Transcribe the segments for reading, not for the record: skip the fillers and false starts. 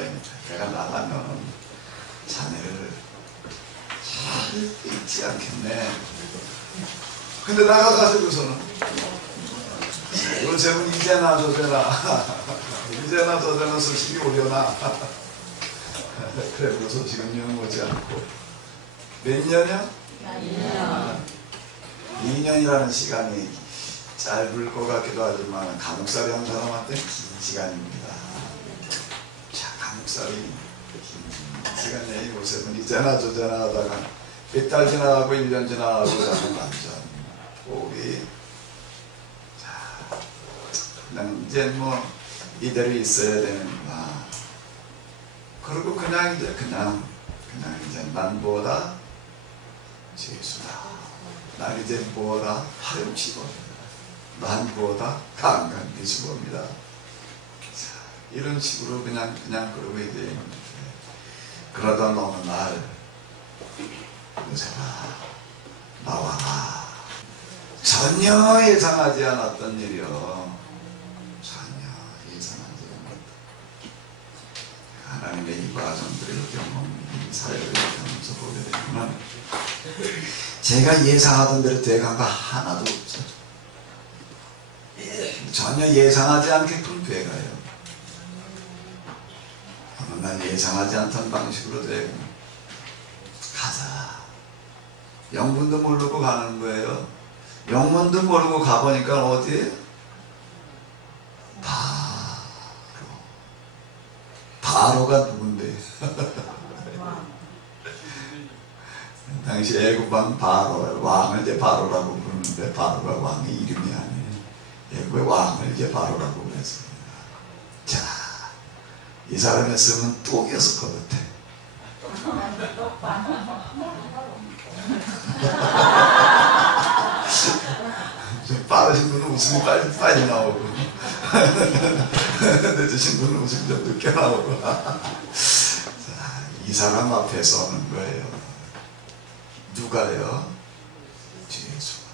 있는데 내가 나가면 자네를 잘 잊지 않겠네. 근데 나가가지고서는 요새는 이제나 저제나 이제나 저제나 소식이 오려나. 그래 그 소식은 오지 않고 몇 년이야? 2년이라는 시간이 짧을 것 같기도 하지만 감옥살이 한 사람한테 긴 시간입니다. 자, 감옥살이 긴 시간이 요새는 이제나 저제나 하다가 몇 달 지나가고 1년 지나가고 하는 완전 우리 자, 그냥 이제 뭐 이대로 있어야 되는구나. 그리고 그냥 이제 난보다 죄수다. 난 이제 뭐다 파렴치고 난보다 강간비 주봅니다. 이런 식으로 그냥 그러고 이제 있는데 그러던 어느 날 요새가 나와라. 전혀 예상하지 않았던 일이요. 전혀 예상하지 않았던 하나님의 이 과정들을 이 사회를 겪으면서 보게 되면 제가 예상하던 대로 돼간 거 하나도 없어요. 전혀 예상하지 않게끔 돼가요. 어느 날 예상하지 않던 방식으로 되고 가자. 영문도 모르고 가는 거예요. 영문도 모르고 가보니까 어디에? 바로가 누군데? 당시 애굽왕 바로, 왕을 이제 바로라고 부르는데 바로가 왕의 이름이 아니에요. 애굽의 왕을 이제 바로라고 그랬습니다. 자, 이 사람이었으면 똑이었을 것 같아. 좀 빠르신 분은 웃음이 빨리 나오고 늦으신 분은 웃음이 좀 늦게 나오고 자, 이 사람 앞에 서는 거예요. 누가요? 죄수가.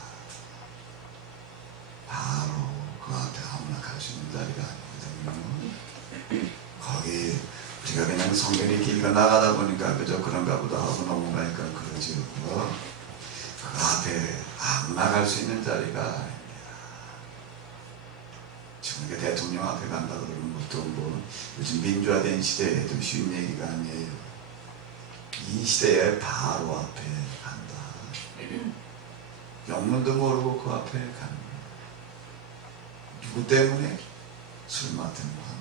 바로 그 앞에 아무나 갈 수 있는 자리가 아니거든요. 거기 우리가 그냥 성경의 길가 나가다 보니까 그저 그런가 보다 하고 넘어가니까 그러지. 그 앞에 아무나 갈 수 있는 자리가 아닙니다. 지금 이렇게 대통령 앞에 간다 그러면 보통 뭐 요즘 민주화된 시대에 좀 쉬운 얘기가 아니에요. 이 시대에 바로 앞에 간다. 영문도 모르고 그 앞에 가는 거예요. 누구 때문에? 술 맡은 왕.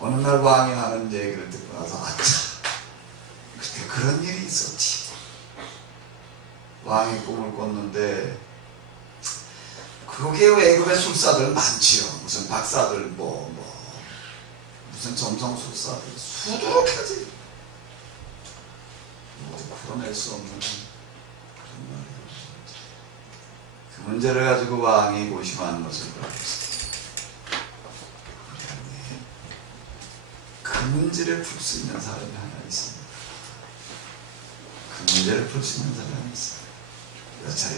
어느 날 왕이 하는 얘기를 듣고 나서 아차, 그때 그런 일이 있었지. 왕이 꿈을 꿨는데 그게 애굽의 술사들 많지요. 무슨 박사들 무슨 점성술사들 수두룩하지. 풀어낼 수 없는 그런 말이에요. 그 문제를 가지고 왕이 고심하는 것을 보았습니다. 그 문제를 풀 수 있는 사람이 하나 있습니다. 그 문제를 풀 수 있는 사람이 있어요. 여차.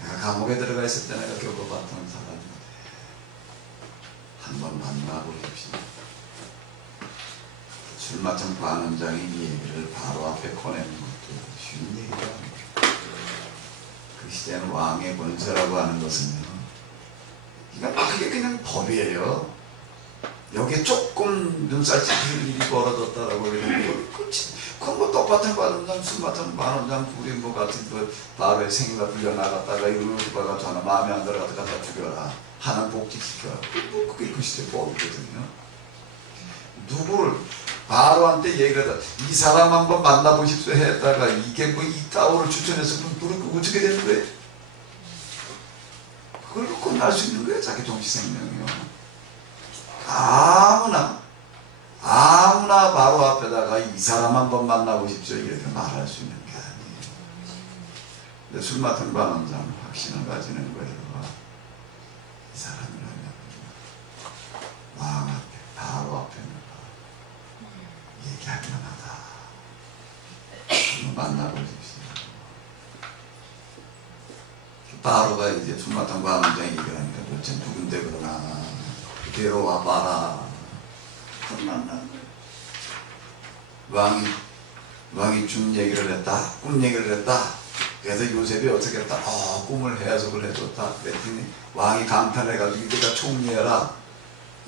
내가 감옥에 들어가 있을 때 내가 겪어봤던 사람인데 한번 만나보십시오. 술 맡은 관원장이 이 얘기를 바로 앞에 꺼내는 것도 쉬운 얘기가 아닙니다. 그 시대는 왕의 권세라고 하는 것은요, 그게 그냥 법이에요. 여기에 조금 눈살 찌푸릴 일이 벌어졌다라고 그러면 그건 뭐 똑같은 관원장, 술 맡은 관원장 둘이 뭐 같은 그 바로의 생이가 불려나갔다가 이러다가 전화 마음에 안 들어가서 갖다 죽여라 하는 복직시켜라. 그게 그 시대 법이거든요. 누구를 바로한테 얘기를 하다 이 사람 한번 만나보십시오 했다가 이게 뭐 이따오를 추천해서 그럼 어떻게 되는 거예요? 그걸 놓고 날 수 있는 거예요. 자기 정치 생명이요. 아무나 바로 앞에다가 이 사람 한번 만나보십시오 이렇게 말할 수 있는 게 아니에요. 근데 술 맡은 관원장은 확신을 가지는 거예요. 이 사람이라면 왕 앞에 바로 앞에 얘기할 만하다. 한번 만나보십시오. 바로가 이제 술 맡은 관원장이 얘기하니까 도대체 누군데 그러나 데려와 봐라. 그걸 만난 거예요. 왕이 준 얘기를 했다. 꿈 얘기를 했다. 그래서 요셉이 어떻게 했다. 꿈을 해석을 해줬다. 그랬더니 왕이 감탄해가지고 이제가 총리해라.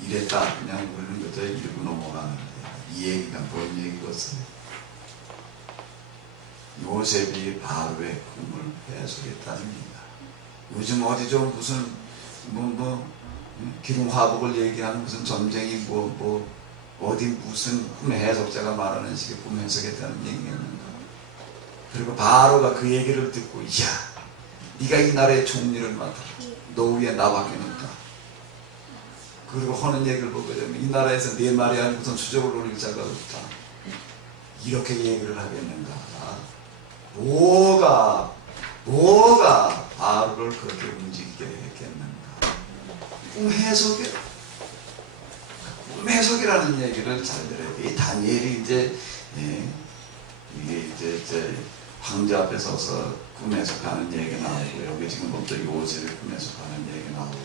이랬다. 그냥 우리는 그저 읽고 넘어가는데 이 얘기가 뭔 얘기겠어요? 요셉이 바로의 꿈을 해석했다는 얘기다. 요즘 어디 좀 무슨 기름화복을 얘기하는 무슨 전쟁이 어디 무슨 꿈 해석자가 말하는 식의 꿈 해석했다는 얘기였는가. 그리고 바로가 그 얘기를 듣고 야 네가 이 나라의 총리를 맡아. 너 위에 나밖에 없다. 그리고 하는 얘기를 보게 되면 이 나라에서 네 말이 아니고선 수적을 올릴 자가 없다. 이렇게 얘기를 하겠는가. 뭐가 바로를 그렇게 움직이게 했겠는가. 꿈 해석이라는 얘기를 잘 들어야 돼. 이 다니엘이 이게 이제 황제 앞에 서서 꿈 해석하는 얘기 나오고, 여기 지금 먼저 요셉이 꿈 해석하는 얘기 나오고,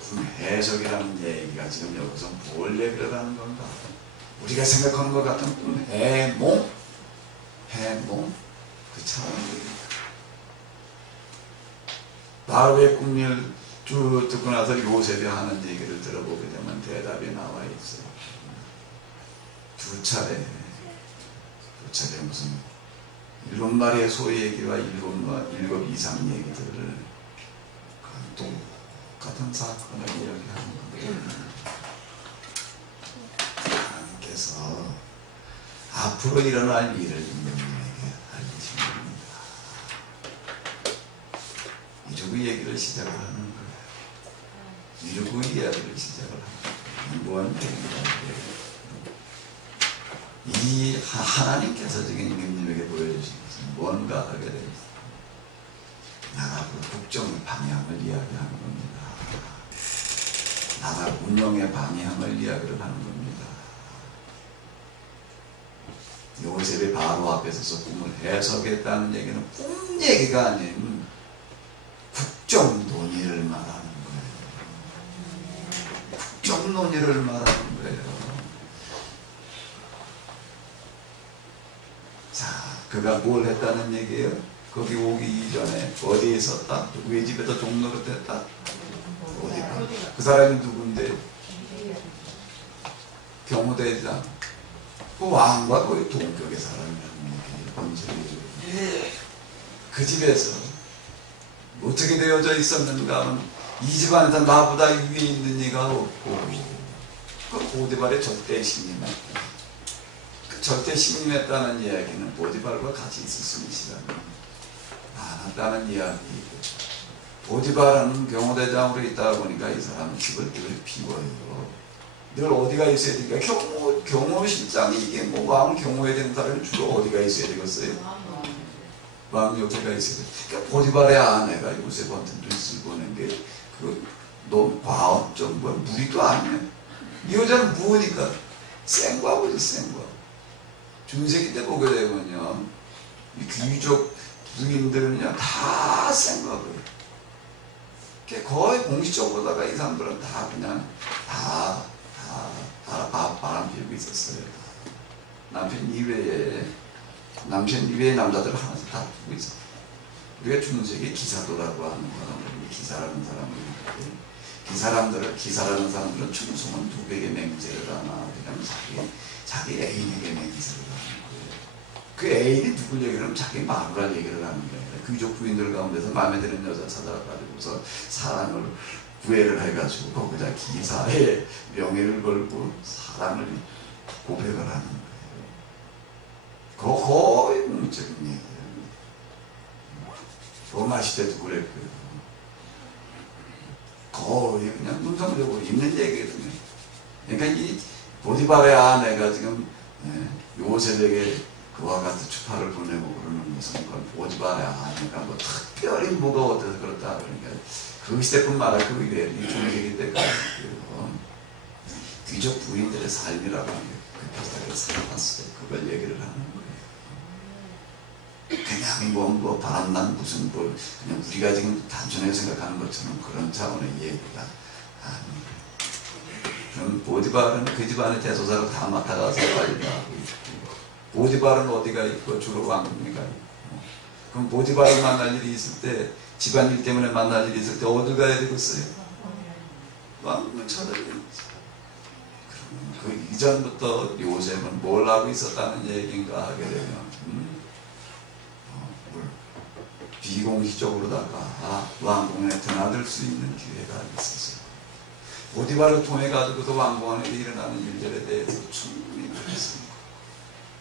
꿈 해석이라는 얘기가 지금 여기서 뭘 얘기를 하는 건가? 우리가 생각하는 것 같은 꿈 해몽? 그 참 바로의 꿈을 쭉 듣고 나서 요셉이 하는 얘기를 들어보게 되면 대답이 나와 있어요. 두 차례 무슨 7마리의 소 얘기와 7 이상 얘기들을 똑같은 사건을 이야기하는 거예요. 하나님께서 앞으로 일어날 일을 인간에게 알리신 겁니다. 이러고 얘기를 시작을 하는 거예요. 이러고 이야기를 시작을 하는 거예요. 무한 얘기라는 이 하나님께서 지금 임금님에게 보여주신 것은 뭔가 하게 되어 있습니다. 나라 국정의 방향을 이야기하는 겁니다. 나라 운영의 방향을 이야기를 하는 겁니다. 요셉이 바로 앞에 서서 꿈을 해석했다는 얘기는 꿈 얘기가 아닌 국정 논의를 말하는 거예요. 국정 논의를 말하는 거예요. 자, 그가 뭘 했다는 얘기예요? 거기 오기 이전에 어디에 있었다? 누구의 집에서 종노릇 했다? 어디가? 그 사람이 누군데? 경호대장. 그 왕과 거의 동격의 사람이라는 얘기예요. 그 집에서 어떻게 되어져 있었는가 하면 이 집안에서 나보다 위에 있는 이가 없고, 그 보디발의 절대 신임했다. 그 절대 신임했다는 이야기는 보디발과 같이 있을 수 있으라는 많았다는 이야기이고, 보디발은 경호대장으로 있다 보니까 이 사람은 집을 늘 비워요. 늘 어디가 있어야 되니까 경호실장이 이게 왕 경호해야 되는 사람이 주로 어디가 있어야 되겠어요? 왕 옆에가 있어야 돼. 그러니까 보디발의 아내가 요셉한테 눈을 보낸 게 너무 과업적 무리도 아니야. 이 여자는 무으니까 생과거든. 생과. 중세기 때 보게 되면요, 이 귀족 부인들은요 다 생과거든. 거의 공식적으로다가 이 사람들은 다 그냥 바람 피우고 있었어요. 남편 이외에 남자들을 하나씩 다 두고 있었어요. 우리가 중세기 기사도라고 하는 사람들이 기사라는 사람을 기사라는 사람들은 충성은 누구에게 맹세를 하나 그냥 자기 애인에게 맹세를 하는 거예요. 그 애인이 누굴 얘기를 하면 자기 마누라 얘기를 하는 거예요. 귀족 부인들 가운데서 마음에 드는 여자 찾아가지고서 사랑을 구애를 해가지고 거기다 기사의 명예를 걸고 사랑을 고백을 하는 거예요. 거의 공적인 얘기예요. 로마 시대도 그랬고요. 거의 그냥 문성적으로 있는 얘기거든요. 그러니까 이 보디발의 아내가 지금 요셉에게 그와 같은 추파를 보내고 그러는 것은 보디발의 아내가 특별히 뭐가 어때서 그렇다 그러니까 그 시대뿐만 아니라 그 이래 중세기 때까지 귀족 부인들의 삶이라고 하는 게 그 비슷하게 살아났어요. 그걸 얘기를 하는 거예요. 그냥 바람난 무슨 그냥 우리가 지금 단순하게 생각하는 것처럼 그런 차원의 얘기가 아니에요. 그럼 보디발은 그 집안의 대소사를 다 맡아가서 관리하고 있고, 보디발은 어디가 있고 주로 왕궁이가 있고, 그럼 보디발을 만날 일이 있을 때, 집안일 때문에 만날 일이 있을 때 어딜 가야 되겠어요? 왕궁을 찾아야지. 그 이전부터 요셉은 뭘 하고 있었다는 얘기인가 하게 되면 비공식적으로다가 왕궁에 드나들 수 있는 기회가 있었어요. 보디발을 통해 가지고도 왕궁 안에 일어나는 일들에 대해서 충분히 그랬습니다.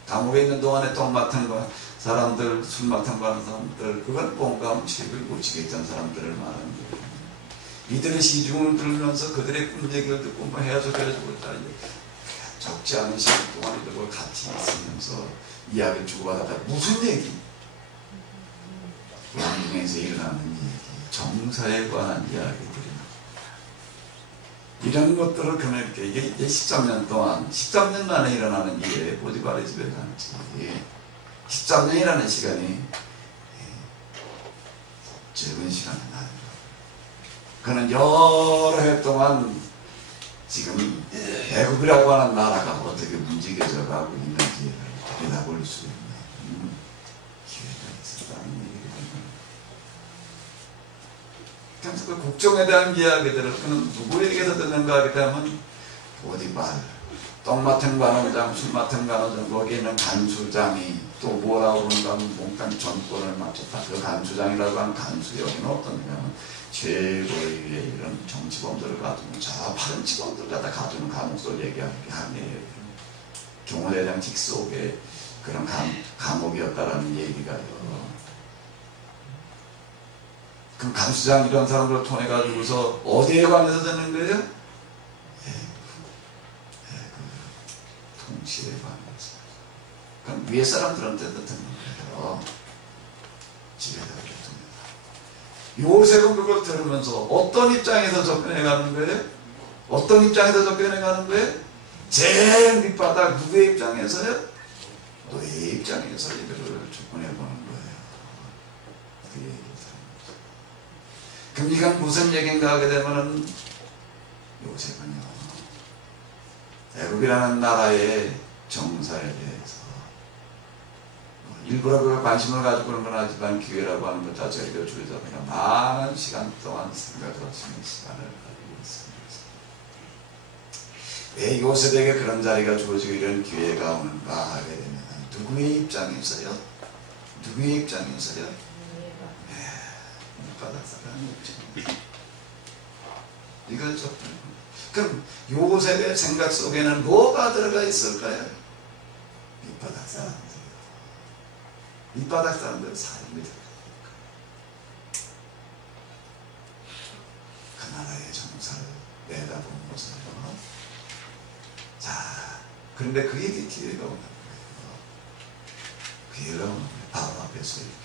감옥에 있는 동안에 떡 맡은 사람들, 술 맡은 사람들, 그건 몸과 책을 못 지겠던 사람들을 말하는 거예요. 이들의 시중을 들으면서 그들의 꿈 얘기를 듣고 뭐 해야죠 있다. 적지 않은 시간 동안 이들과 같이 있으면서 이야기를 주고받았다. 무슨 얘기? 왕궁에서 일어나는 얘기, 정사에 관한 이야기들입니다. 이런 것들을 그냥 이렇게, 이게 13년 동안, 13년 만에 일어나는 일에 보디발의 집에 가는 지 13년이라는 시간이 적은 시간이 나요. 그는 여러 해 동안 지금 애굽이라고 하는 나라가 어떻게 움직여져 가고 있는지를 들여다볼 수 있는 기회가 있었다는 얘기거든요. 그래서 그 국정에 대한 이야기들을 그는 누구에게서 듣는가 하게 되면 보디발, 떡 맡은 관원장, 술 맡은 관원장, 거기에 있는 간수장이 또 뭐라고 그러는가 하면 몽땅 전권을 맡았다. 그 간수장이라고 하는 간수 여기는 어떠냐면 최고의 이런 정치범들을 가두는 좌파른 치범들 갖다 가두는 감옥을 얘기하는 경호대장 직속의 그런 감옥이었다라는 얘기가요. 그럼 간수장 이런 사람들을 통해 가지고서 어디에 관해서 듣는 거예요? 통치에 관해서. 그럼 위에 사람들한테도 듣는 거예요. 집에다 요셉은 그걸 들으면서 어떤 입장에서 접근해가는 거예요? 어떤 입장에서 접근해가는 거예요? 제일 밑바닥 누구의 입장에서요? 너의 입장에서 이거를 접근해보는 거예요. 그 얘기를 들으면서. 그럼 이건 무슨 얘기인가 하게 되면은 요셉은요, 애굽이라는 나라의 정사에 대해서 일부러 그 관심을 가지고 그런 건 하지만 기회라고 하는 것 자체가 주어져 그냥 많은 시간 동안 생각을 하시는 시간을 가지고 있습니다. 왜 요셉에게 그런 자리가 주어지고 이런 기회가 오는가 하게 되면 누구의 입장에서요? 누구의 입장에서요? 밑바닥 사람의 입장에서. 이걸 접근해. 그럼 요셉의 생각 속에는 뭐가 들어가 있을까요? 밑바닥 사람. 밑바닥 사람들은 삶이 들어가니까 그 나라의 정사를 내다본 모습으로. 자, 그런데 그에게 기회가 오는 거예요. 기회가 오는 거예요. 바로 앞에서의 기회.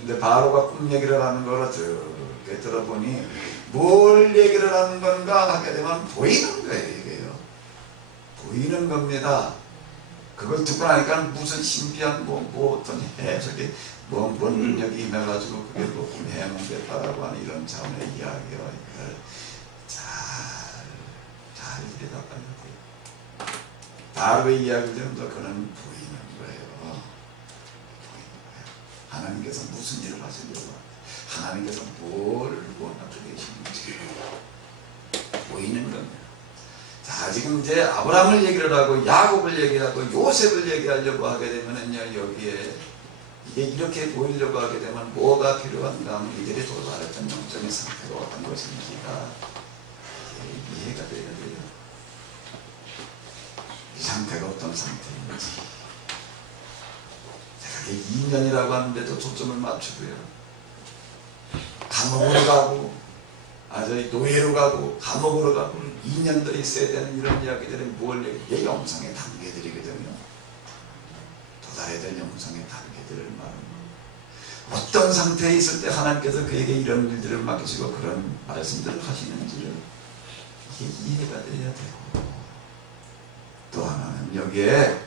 근데 바로가 꿈 얘기를 하는 거를 이렇게 들어보니 뭘 얘기를 하는 건가 하게 되면 보이는 거예요. 이게요. 보이는 겁니다. 그걸 듣고 나니까 무슨 신비한 어떤 해석이 뭔 능력이 임해가지고 그게 꿈이 해몽됐다라고 하는 이런 차원의 이야기가 잘 대답하는 거예요. 바로의 이야기를 들으면서 그는 보이는 거예요. 하나님께서 무슨 일을 하시려고 하나님께서 뭘 원하고 계시는지 보이는 겁니다. 자, 지금 이제 아브라함을 얘기를 하고 야곱을 얘기하고 요셉을 얘기하려고 하게 되면은요, 여기에 이게 이렇게 보이려고 하게 되면 뭐가 필요한가 하면 이들이 도달했던 영적인 상태가 어떤 것인지가 이해가 돼야 돼요. 이 상태가 어떤 상태인지. 제가 2년이라고 하는데도 초점을 맞추고요. 감옥으로 가고 노예로 가고 감옥으로 가고 2년들이 있어야 되는 이런 이야기들이 뭘 얘기 영성의 단계들이거든요. 도달해야 될 영성의 단계들을 말합니다. 어떤 상태에 있을 때 하나님께서 그에게 이런 일들을 맡기시고 그런 말씀들을 하시는지를 이게 이해가 돼야 되고, 또 하나는 여기에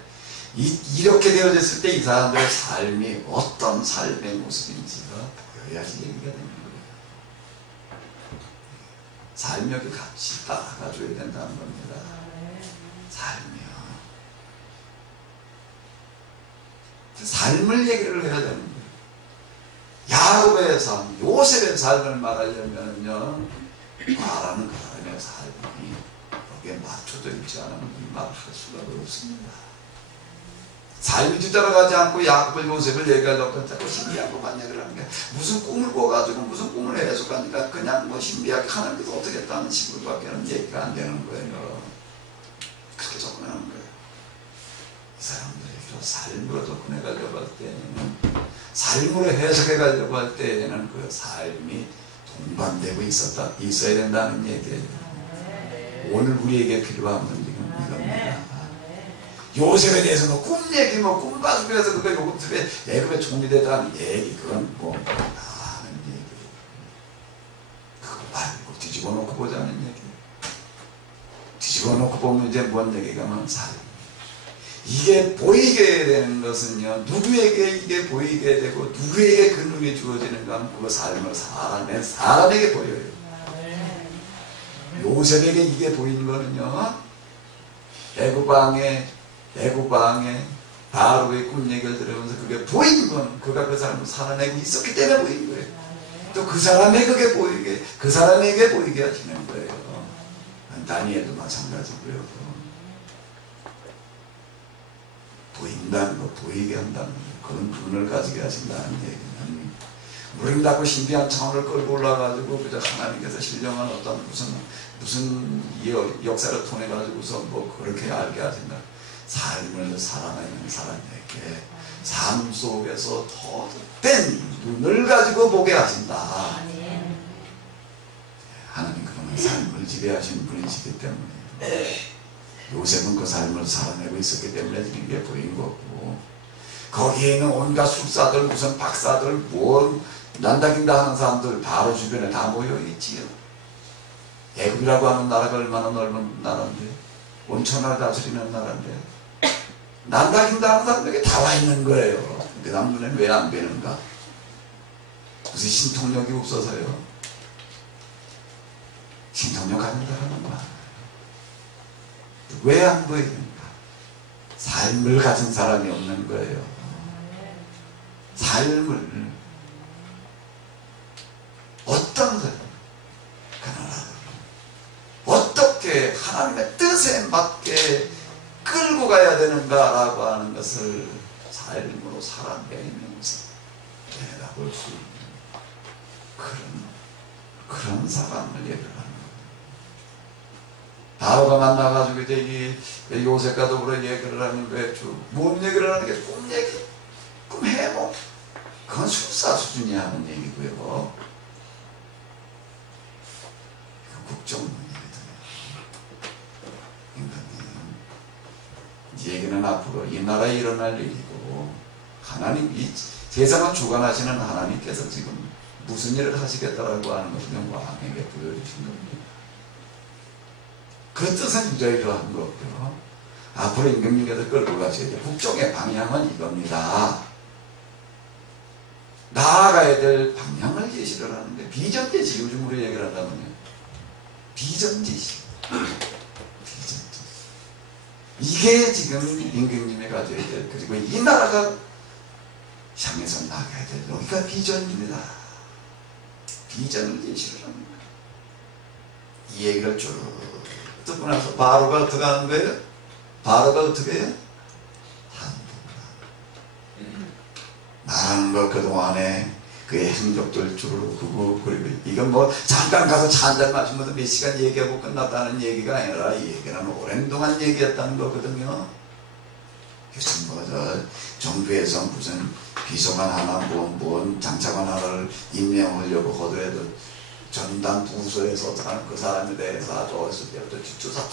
이렇게 되어졌을 때 이 사람들의 삶이 어떤 삶의 모습인지가 보여야지 얘기가 됩니다. 삶이 여기 같이 따라가줘야 된다는 겁니다. 삶이요. 삶을 얘기를 해야 되는 거예요. 야곱의 삶, 요셉의 삶을 말하려면요, 말하는 그 사람의 삶이 여기에 맞춰져 있지 않으면 말할 수가 없습니다. 삶이 뒤따라가지 않고 야곱을 요셉을 얘기하려고 했다고 신비한 것만 얘기를 하는 게, 무슨 꿈을 꿔가지고 무슨 꿈을 해석하니까 그냥 뭐 신비하게 하나님께서 어떻게 했다는 식으로밖에는 얘기가 안 되는 거예요. 그렇게 접근하는 거예요. 이 사람들이 삶으로 접근해가려고 할 때에는, 삶으로 해석해가려고 할 때에는 그 삶이 동반되고 있어야 된다는 얘기예요. 오늘 우리에게 필요한 건 지금 이겁니다. 요셉에 대해서는 꿈 얘기, 꿈 가지고 해서 그거 요셉의 애굽에 총리되다는 얘기, 그건 뭐 하는 얘기. 그거 말고 뒤집어 놓고 보자는 얘기. 뒤집어 놓고 보면 이제 뭔 얘기가면 삶. 이게 보이게 되는 것은요, 누구에게 이게 보이게 되고 누구에게 그 눈이 주어지는가 하면 그 삶을 살아낸 사람에게 보여요. 요셉에게 이게 보이는 거는요, 애굽 왕의 바로의 꿈 얘기를 들으면서 그게 보이는 건 그가 그 사람을 살아내고 있었기 때문에 보이는 거예요. 또 그 사람에게 그게 보이게, 그 사람에게 보이게 하시는 거예요. 다니엘도 마찬가지고요. 보인다는 거, 보이게 한다는 거, 그런 눈을 가지게 하신다는 얘기는, 무릎 닫고 신비한 차원을 끌고 올라가지고 그저 하나님께서 신령한 어떤 무슨 역사를 통해 가지고서 뭐 그렇게 알게 하신다. 삶을 살아내는 사람에게 삶 속에서 더 된 눈을 가지고 보게 하신다. 하나님 그러면 삶을 지배하시는 분이시기 때문에, 요셉은 그 삶을 살아내고 있었기 때문에 이게 보인 거고, 거기에 있는 온갖 술사들, 무슨 박사들, 뭐 난다긴다 하는 사람들 바로 주변에 다 모여 있지요. 애굽이라고 하는 나라가 얼마나 넓은 나라인데, 온천을 다스리는 나라인데 난다긴다 하는 사람들에게 다 와 있는 거예요. 그 다음 눈에 왜 안 뵈는가? 무슨 신통력이 없어서요. 신통력 가진 사람은 많아요. 왜 안 보이는가? 삶을 가진 사람이 없는 거예요. 삶을 어떤 사람, 어떻게 하나님의 뜻에 맞게 끌고 가야 되는가라고 하는 것을 삶으로 살아내면서 내다볼 수 있는 그런 사람을 얘기를 하는 거예요. 바로가 만나가지고 이제 이 요셉과 더불어 얘기를 하는 거예요. 뭔 얘기를 하는 게 꿈 얘기, 꿈 해몽, 그건 술사 수준이 하는 얘기고요. 국정문이거든요. 이 얘기는 앞으로 이 나라에 일어날 일이고, 하나님, 이 세상을 주관하시는 하나님께서 지금 무슨 일을 하시겠다라고 하는 것을 왕에게 보여주신 겁니다. 그 뜻은 이러이러한 거고요. 앞으로 임금님께서 끌고 가셔야 돼요. 국정의 방향은 이겁니다. 나아가야 될 방향을 제시를 하는데, 비전 제시, 요즘으로 얘기를 한다면요, 비전 제시. 이게 지금 임금님이 가져야 될, 그리고 이 나라가 향해서 나가야 될, 여기가 비전입니다. 비전을 제시를 합니다. 이 얘기를 쭉 듣고 나서 바로가 어떻게 하는 거예요? 바로가 어떻게 해요? 말하는 것 그동안에 그의 행적들 쭉 그리고 이건 뭐 잠깐 가서 차 한잔 마시면서 몇 시간 얘기하고 끝났다는 얘기가 아니라, 이 얘기는 오랜 동안 얘기했다는 거거든요. 요즘 뭐 정부에서 무슨 비서관 하나 뭔 장차관 하나를 임명하려고 하더라도 전담 부서에서 어떡하는 그 사람에 대해서 아주 어렸을 때부터 뒷조사 다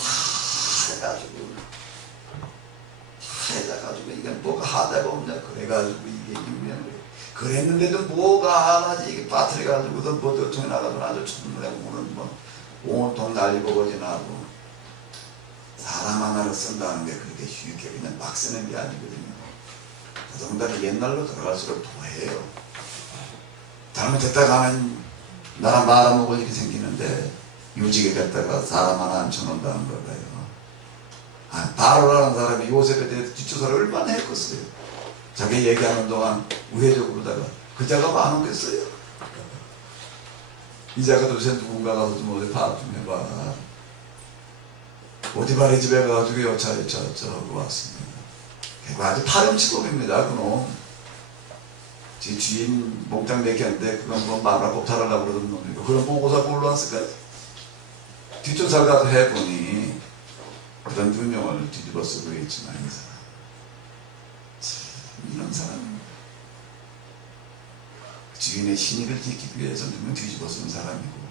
해가지고 이게 뭐가 하다가 없냐 그래가지고 이게 임명을 그랬는데도 뭐가 하나지 이게 빠뜨려가지고도 뭐 도청에 나가서 아주 천문에 오는 뭐 온통 난리보고 지나고, 사람 하나를 쓴다는 게 그렇게 쉽게 그냥 막 쓰는 게 아니거든요. 더더군다나 옛날로 들어갈수록 더해요. 잘못했다가 하면 나랑 말아먹을 일이 생기는데, 유직에 갔다가 사람 하나 앉혀놓는다는 거예요. 바로라는 사람이 요셉에 대해 뒷조사를 얼마나 했겠어요. 자기 얘기하는 동안 우회적으로다가 그 자가 많았겠어요. 이 자가 도대체 누군가 가서 좀 어디 파악 좀 해봐. 오디바리 집에 가가지고 여차여차 하고 왔습니다. 아주 파렴치범입니다. 그놈. 제 주인 몽땅 내켰는데 그건 뭐 말하고 탈하려고 그러던 놈이고 그런 보고서가 올라왔을까요? 뒷조사를 가서 해보니 그런 유명을 뒤집어 쓰고 있지만 이 사람 이런 사람 주인의 신의를 지키기 위해서 누면 뒤집어 쓴 사람이고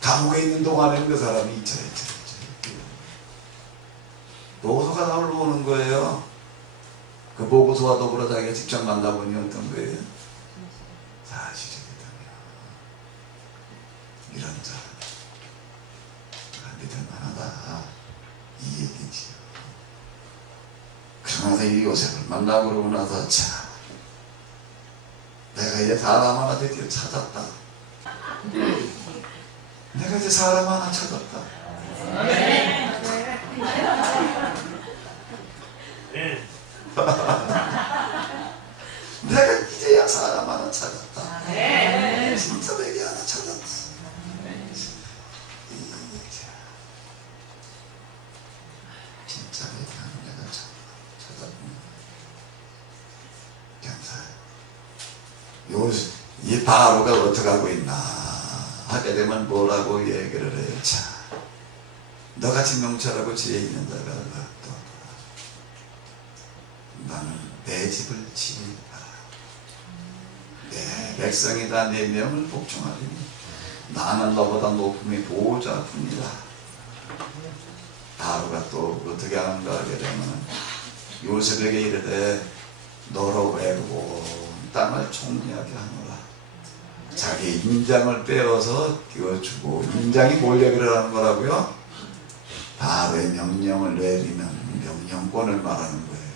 감옥에 있는 동안에는 그 사람이 이차 보고서가 나올 오는 거예요. 그 보고서와 더불어 자기가 직접 만나보니 어떤 거예요? 사실이거든요. 이런 사람 믿을 만하다 이 얘기지요. 그러면서 이 요셉을 만나고 그러고 나서 참 내가 이제 사람 하나 드디어 찾았다. 내가 이제 사람 하나 찾았다. 내가 이제야 사람 하나 찾았다. 진짜 내게 하나 찾았다. 진짜 내게 하나 내가 찾았구나. 요새 이 바로가 어떻게 하고 있나 하게 되면 뭐라고 얘기를 해요. 자, 너같이 명철하고 지혜 있는 자가 또 나는 내 집을 지으리라. 내 백성이다. 내 명을 복종하리니 나는 너보다 높음이 보호자뿐이다. 바로가 또 어떻게 하는가 하게 되면 요셉에게 이르되 너로 외로운 땅을 총리하게 하노라. 자기 인장을 빼어서 끼워주고 인장이 뭘 얘기를 하는 거라고요? 바로의 명령을 내리는 명령권을 말하는 거예요.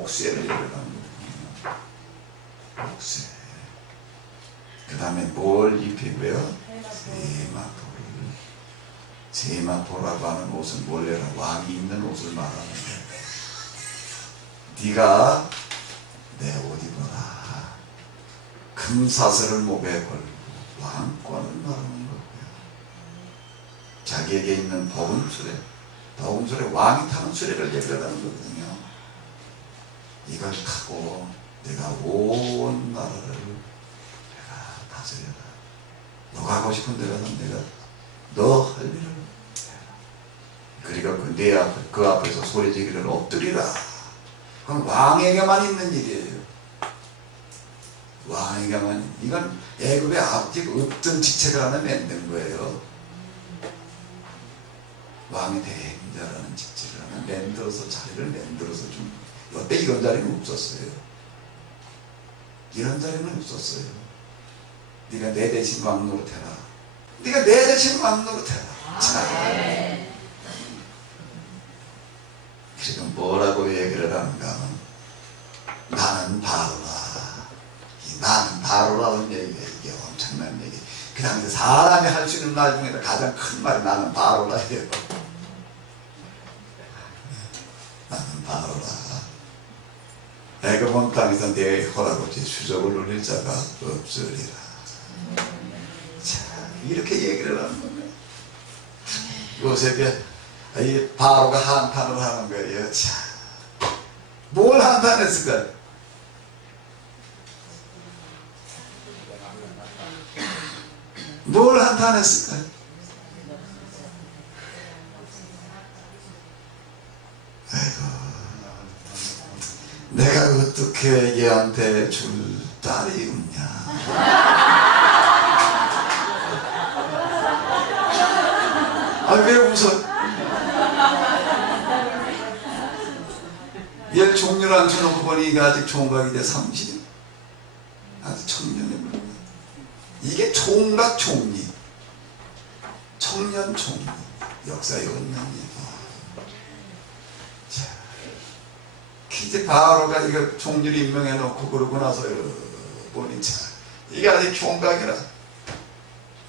옥세를 얘기를 하는 거예요. 옥세. 그 다음에 뭘 입히고요? 세마포라고 하는 옷은 원래는 왕이 입는 옷을 말하는 거예요. 네가 내 옷 입어라. 금사슬을 목에 걸고 왕권을 말하는 거고요. 자기에게 있는 버금술에 왕이 타는 수레를 얘기하는 거거든요. 이걸 타고 내가 온 나라를 내가 다스려라. 너가 하고 싶은 데 가서 내가 너 할 일을 해라. 그리고 그 앞에서 소리지기를 엎드리라. 그건 왕에게만 있는 일이에요. 왕에게만. 이건 애굽에 앞뒤 없던 직책을 하나 만든 거예요. 왕의 대행자라는 직책을 하나 만들어서 자리를 만들어서 좀. 이때 이런 자리는 없었어요. 이런 자리는 없었어요. 네가 내 대신 왕 노릇해라. 네가 내 대신 왕 노릇해라. 자. 지금 뭐라고 얘기를 하는가 하면 나는 바로라. 나는 바로라는 얘기가 이게 엄청난 얘기. 그 당시 사람이 할 수 있는 말 중에서 가장 큰 말이 나는 바로라예요. 나는 바로라. 애굽 온 땅에서 내 허락없이 수족을 누릴 자가 없으리라. 자, 이렇게 얘기를 하는 겁니다. 요셉이 이 바로가 한탄을 하는 거예요. 자, 뭘 한탄했을까요? 뭘 한탄했을까요? 아이고, 내가 어떻게 얘한테 줄 딸이 없냐? 아, 왜 웃어? 얘를 종류를 앉혀놓고 보니 이게 아직 총각이 돼 30. 아주 청년에 불과. 이게 총각 총리, 청년 총리, 역사의 원명이에요. 자, 이제 바로가 이거 총리를 임명해놓고 그러고 나서 보니 참 이게 아직 총각이라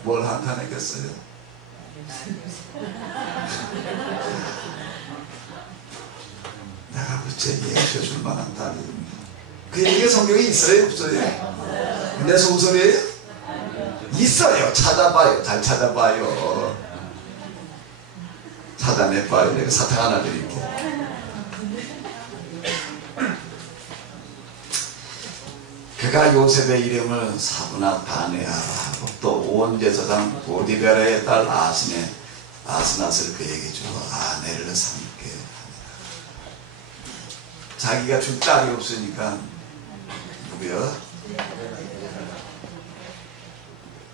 뭘 한탄했겠어요? 내가 부채 얘기해줄 만한 딸이 그 얘기가 성경에 있어요? 없어요? 내 소설이에요? 있어요. 찾아봐요. 잘 찾아봐요. 찾아내봐요. 내가 사탕 하나 드릴게요. 그가 요셉의 이름을 사브나 바네아라 하고 또 온 제사장 보디베라의 딸 아스낫을 그에게 주어 아내를 삼게 하니라. 자기가 줄 딸이 없으니까 누구요?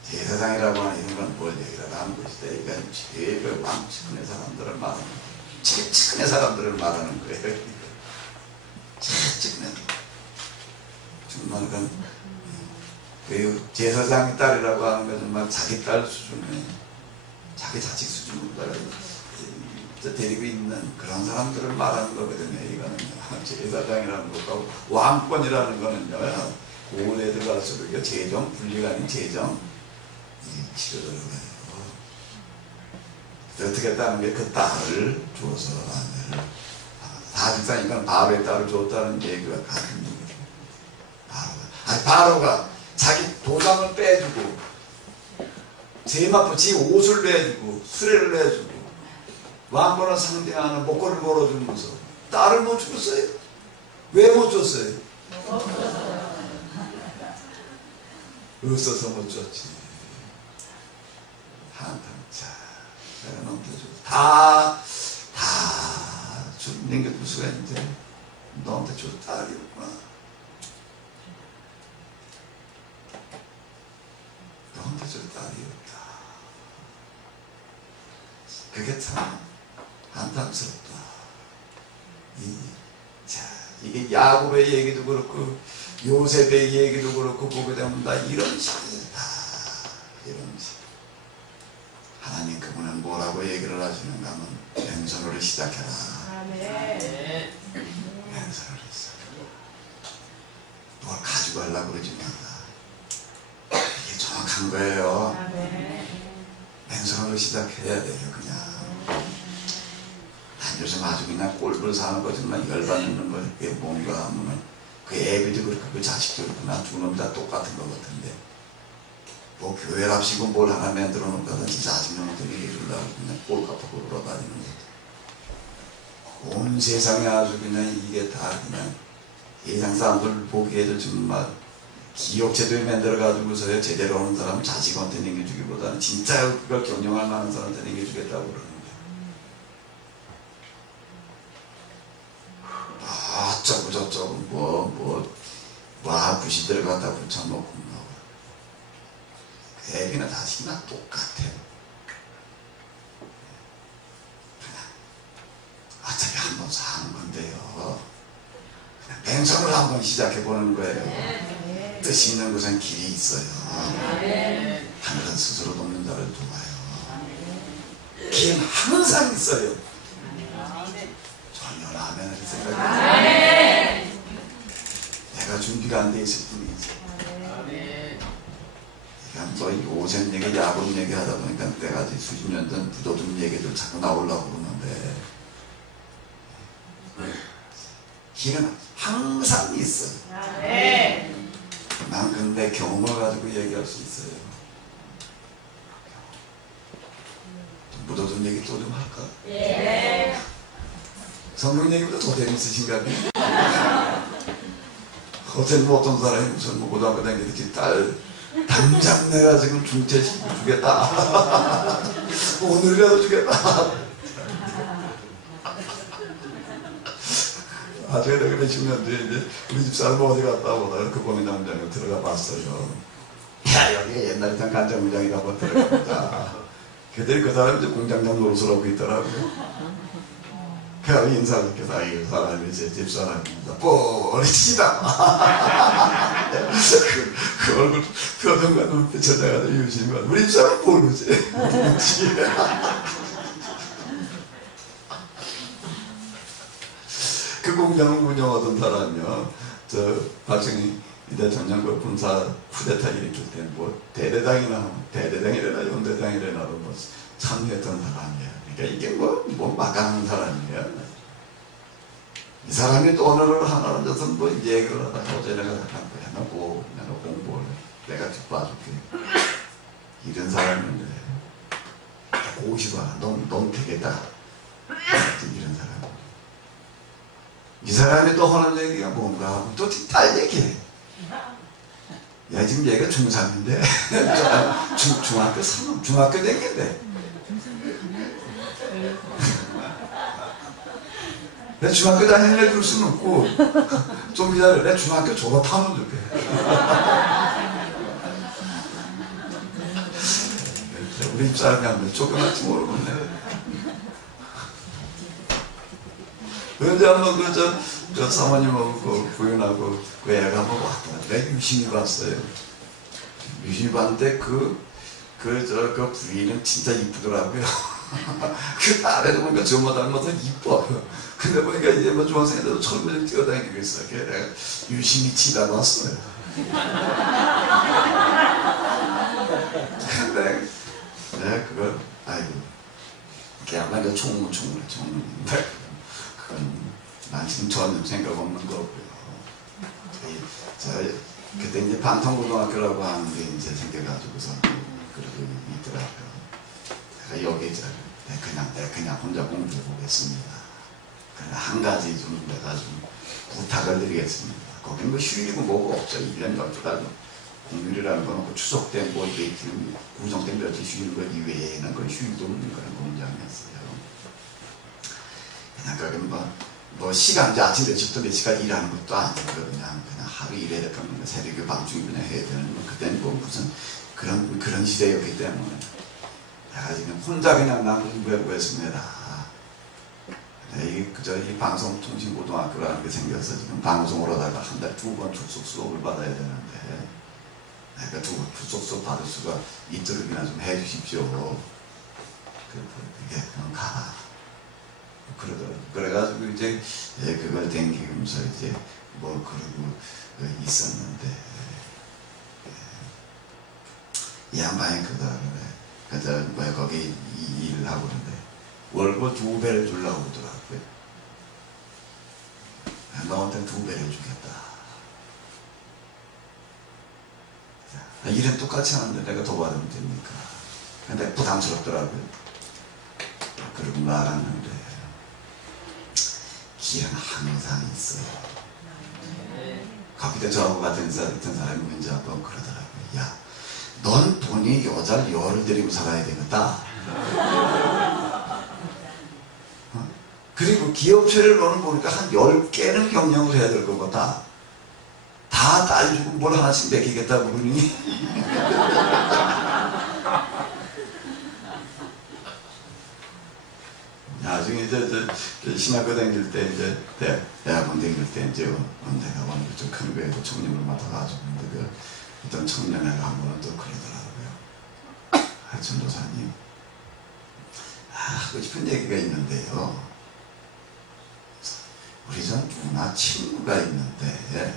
제사장이라고 하는 이런 건 뭘 얘기라고 하는 것이다. 이건 제일 왕측근의 사람들을 말하는 거예요. 제일 측근의 사람들을 말하는 거예요. 제일 측근의 정말 그 제사장 딸이라고 하는 건 정말 자기 딸 수준에 자기 자식 수준으로 데리고 있는 그런 사람들을 말하는 거거든요. 이거는 제사장이라는 것하고 왕권이라는 거는요, 고을에 들어갈수록 재정 분리가 아닌 재정 치료를 해요. 어떻게 했다는 게 그 딸을 주어서 아내를 사실상 이건 바로의 딸을 줬다는 얘기가 같은 얘기죠. 바로가 자기 도장을 빼주고 제맛부 지 옷을 내주고 수레를 내주고 왕권을 상징하는 목걸이를 걸어주면서 딸을 못 줬어요? 왜 못 줬어요? 없어서 못 줬지. 한탄자 내가 너무 다 남겨둘 수가 있는데 너한테 줄 딸이 없구나. 너한테 줄 딸이 없다. 그게 참 안타깝다. 이게 야곱의 얘기도 그렇고 요셉의 얘기도 그렇고 보게 되면 다 이런 식이다. 이런 식. 하나님 그분은 뭐라고 얘기를 하시는가 하면 왼손으로 시작해라. 왼손으로 시작. 뭘 가져가려고 그러지 마라. 이게 정확한 거예요. 왼손으로 시작해야 돼요. 그냥 난 요즘 아주 그냥 꼴불 사는 거지만 열받는 거 그게 뭔가 하면 그 애비도 그렇고 그 자식도 그렇고 난 두 놈 다 똑같은 거 같은데 뭐 교회랍시고 뭘 하나 만들어 놓다든지 자식놈한테 얘기해주려고 그냥 꼴값하고 돌아다니는 거. 온 세상에 아주 그냥 이게 다 그냥 세상 사람들 보기에도 정말 기업체도에 만들어가지고서야 제대로 하는 사람은 자식한테 남겨주기보다는 진짜 그걸 경영할 만한 사람한테 남겨주겠다고 그러는데 어쩌고 저쩌고 부시들을 갖다 붙여놓고 그 애비는 다시나 똑같아. 어차피 한 번 사는 건데요. 그냥 맹성을 한번 시작해보는 거예요. 뜻이 있는 곳엔 길이 있어요. 하늘은 스스로 돕는 자를 도와요. 길은 항상 있어요. 전혀 라면을 생각해요. 내가 준비가 안 돼 있을 뿐이지. 그냥 뭐 요셉 얘기, 야곱 얘기 하다 보니까 내가 수십 년 전 부도든 얘기들 자꾸 나오려고 그러는데 길은 항상 있어요. 난 근데 경험을 가지고 얘기할 수 있어요. 부도든 얘기 또 좀 할까? 성경 얘기보다 더 재밌으신가 봐요. 어제 뭐 어떤 사람이 무슨 뭐 고등학교 다니는데 딸 당장 내가 지금 중퇴시키고 주겠다. 오늘이라도 주겠다. 나중에 내가 몇십 년 뒤에 이제 우리 집사람 어디 갔다 오다가 그 공연장에 들어가 봤어요. 야, 여기가 옛날에 간장공장이라고 들어가보자. 걔들이 그 사람이 이제 공장장 노릇을 하고 있더라고요. 그래서 인사를 해서 이 사람이 제 집사람입니다. 뽀리치다. 그 얼굴 표정과 눈빛 찾아가서 유심히 우리 집사람 모르지. 그 공장을 운영하던 사람이요. 저 박정희 대통령 그 군사 쿠데타 일으킬 때 뭐 대대장이래나 연대장이래나 뭐 참여했던 사람이에요. 그러니까 이게 뭐 막강한 사람이에요. 이 사람이 또 오늘을 하나 앉아서 뭐 얘기를 하다가 어제 내가 잠깐 해놓고 내가 공부를 내가 봐줄게. 이런 사람인데 고시봐 넌 되겠다. 이런 사람. 이 사람이 또 하는 얘기가 뭔가 하면 또 딸 얘기해. 야 지금 얘가 중3인데 중학교 3년 중학교 댕긴데 내 중학교 다니는 애 줄 수는 없고 좀 기다려. 내 중학교 졸업하면 줄게. 우리 집사람이 하면 조그맣지 모르겠네. 그런데 한번 저 사모님하고 그 부인하고 그 애가 한번 왔다. 내가 유심히 봤어요. 유심히 봤는데 그 부인은 진짜 이쁘더라고요. 그 딸애도 보니까 저만 닮아서 이뻐. 근데 보니까 이제 뭐 중학생인데도 철부지 뛰어다니고 있어. 그래서 내가 유심히 치다 봤어요. 근데 내가 그걸 아이고 그야말로 이제 총무인데 그건 난 지금 전혀 생각 없는 거고요. 그때 이제 반통고등학교라고 하는 게 이제 생겨가지고서 그러고 있더라고요. 내가 여기 그냥 혼자 공부해 보겠습니다. 한 가지 좀 내가 좀 부탁을 드리겠습니다. 거기는 뭐 휴일이고 뭐고 없죠. 1년 12달 공휴일이라는 건 없고 추석 때 뭐 이게 구정때 며칠 쉬는 것 이외에는 그 휴일도 없는 그런 공장이었어요. 그냥 거기는 뭐 시간 이제 아침 몇시부터 몇 시까지 일하는 것도 아니고 그냥 하루 일해야 될 거면 새벽에 밤중에 그냥 해야 되는 뭐 그때는 뭐 무슨 그런 시대였기 때문에 내가 지금 혼자 그냥 공부해보고 했습니다. 이 방송통신고등학교라는 게 생겨서 지금 방송을 하다가 한 달 2번 출석 수업을 받아야 되는데 내가 출석 수업 받을 수가 있도록이나 좀 해주십시오. 그게 그냥 가라. 그래가지고 이제 그걸 댕기면서 이제 뭐 그러고 있었는데 이 양반이 그다음에 거기 일을 하고 있는데 월급 2배를 주려고 그러더라고요. 너한테 2배를 주겠다. 일은 똑같이 하는데 내가 더 받으면 됩니까? 근데 부담스럽더라고요. 그러고 말았는데 길은 항상 있어요. 거기다 저하고 같은 사람이 먼저 한번 그러더라고요. 야, 넌 돈이 여자를 열을 들이고 살아야 되겠다. 그리고 기업체를 너는 보니까 한 10개는 경영을 해야 될 것 같다. 다 딸 주고 뭘 하나씩 맡기겠다고 그러니. 나중에 이제 신학교 다닐 때 이제 대학원 다닐 때 이제 내가 오늘 좀 큰 교회도 청년을 맡아가지고 있는데 어떤 청년회가 한 번은 또 그러더라고요. 전도사님 하고 싶은 얘기가 있는데요. 우리 전 누나 친구가 있는데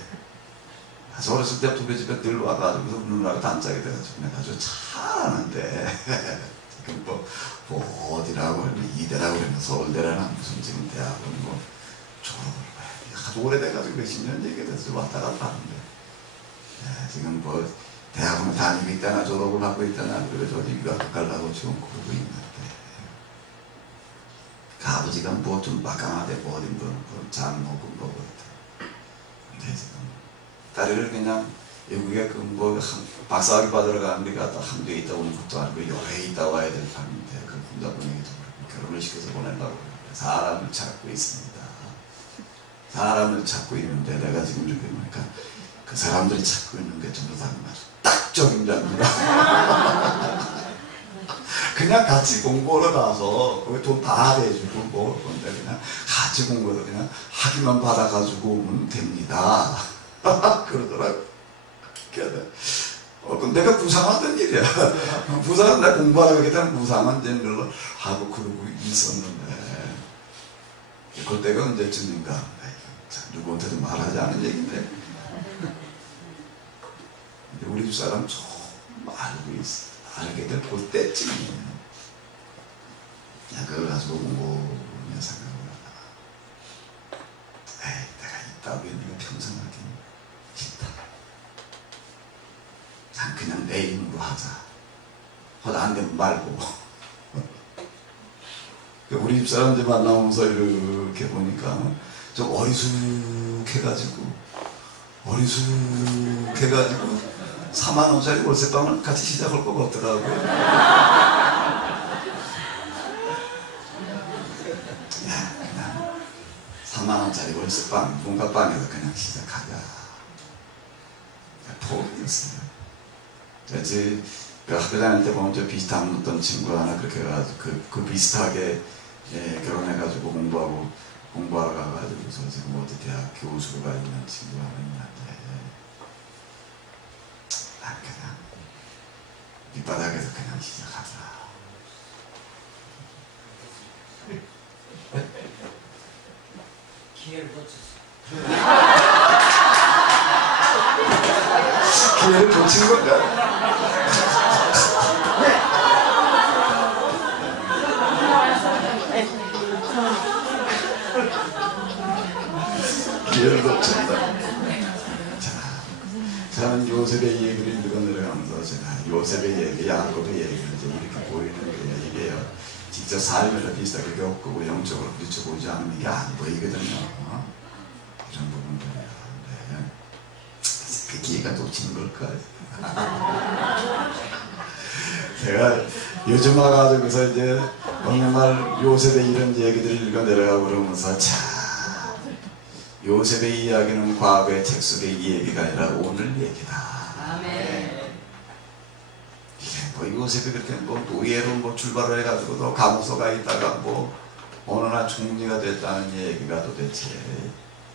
저 어렸을 때부터 우리 집에 늘 와가지고 누나가 단짝이 돼가지고 내가 아주 잘하는데 지금 뭐 어디라고 그러면 이대라고 그러면 서울대라나 무슨 지금 대학원 뭐 졸업을 아주 오래돼가지고 몇십 년 얘기돼서 왔다 갔다 하는데 지금 뭐 대학원 다니고 있다나 졸업을 하고 있다나 그래서 저기 유학 가려고 지금 그러고 있는데 그 아버지가 뭐 좀 막강하대 뭐 어디 잘 먹고 뭐 그렇다. 근데 지금 딸을 그냥 외국에 박사학위 받으러 가는 데가 한 대 있다 오는 것도 아니고 여러 해 있다 와야 될 판인데 그걸 혼자 보내기도 그렇고 결혼을 시켜서 보내려고 사람을 찾고 있습니다. 사람을 찾고 있는데 내가 지금 이렇게 보니까 그 사람들이 찾고 있는 게 전부 다 딱 적임자입니다. 그냥 같이 공부하러 가서 거기 돈 다 대주고 뭐 그런데 그냥 같이 공부해서 그냥 학위만 받아가지고 오면 됩니다. 그러더라고. 내가 부상하던 일이야. 부상은 내가 공부하러 가겠다는 부상한 걸로 하고 그러고 있었는데 그때가 언제쯤인가 누구한테도 말하지 않은 얘기인데 우리 집사람 좀 알게 될 그때쯤이에요. 그걸 가지고 곰곰이 생각을 하다가 내가 이따위에 네가 평생 하긴 싫다. 난 그냥 내 힘으로 하자. 안 되면 말고. 우리 집사람들 만나면서 이렇게 보니까 좀 어리숙해가지고 40,000원짜리 월세방을 같이 시작할 것 같더라고요. 그냥 30,000원짜리 월세방, 문가방에서 그냥 시작하자. 포기했어요. 그 학교 다닐 때 보면 저 비슷한 어떤 친구 하나 그렇게 해가지고 그 비슷하게 결혼해가지고 공부하러 가가지고서 지금 어디 대학 교수가 있는 친구 하나 있는데 난 그냥 밑바닥에서 그냥 시작하자. 기회를 놓쳤어. 기회를 놓친 건가? 기회를 놓쳤다. 저는 요셉의 얘기를 읽어 내려가면서 제가 요셉의 얘기, 야곱의 얘기를 이제 이렇게 보이는 거예요. 이게요, 직접 삶을 비슷하게 겪고 영적으로 부딪혀보지 않으면 이게 안 보이거든요. 이런 부분들이요. 네. 그 기회가 놓친 걸까요? 제가 요즘 와가지고서 이제 어느 날 요셉의 이런 얘기들을 읽어 내려가고 그러면서 참 요셉의 이야기는 과거의 책 속의 이야기가 아니라 오늘 얘기다. 아멘. 이게 요셉이 그렇게 노예로 출발을 해가지고 또 감옥서 가 있다가 어느 날 총리가 됐다는 얘기가 도대체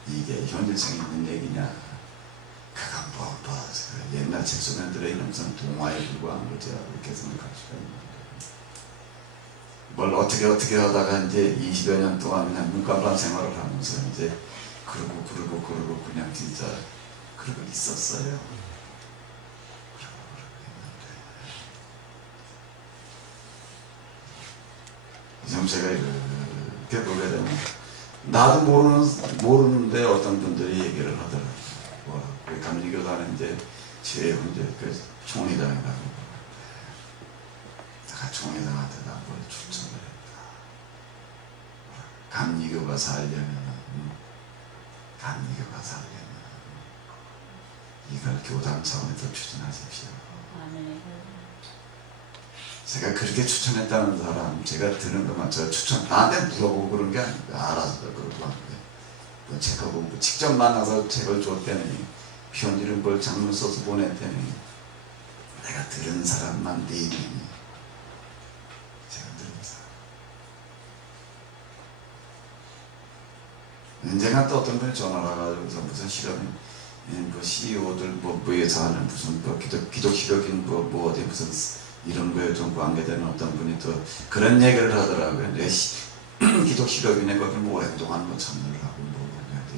이게 현실성이 있는 얘기냐? 그건 옛날 책 속에 들어있는 무슨 동화에 불과한 거죠. 이렇게 생각할 수가 있는데 뭘 어떻게 하다가 이제 20여 년 동안 그냥 문간반 생활을 하면서 이제 그러고 그냥 진짜 그러고 있었어요. 지금 제가 이렇게 보게 되면 나도 모르는데 어떤 분들이 얘기를 하더라고요. 감리교단은 이제 최후 이제 그 총리당이라고 내가 총리당한테 나 뭘 추천을 했다. 감리교가 살려면 이걸 교단 차원에서 추천하십시오. 제가 그렇게 추천했다는 사람, 제가 들은 것만 저 추천 나한테 물어보고 그런 게 아니고 알아서 그러고 하는데 제가 직접 만나서 책을 줬더니 편지를 뭘 장문 써서 보냈더니 내가 들은 사람만 4명이 제가 들은 사람. 언젠가 또 어떤 분이 전화를 와가지고서 무슨 실험이 CEO들 뭐에서 하는 무슨 기독 실업인 어디 무슨 이런 거에 좀 관계되는 어떤 분이 또 그런 얘기를 하더라고요. 기독 실업인에 거기 오랫동안 참여를 하고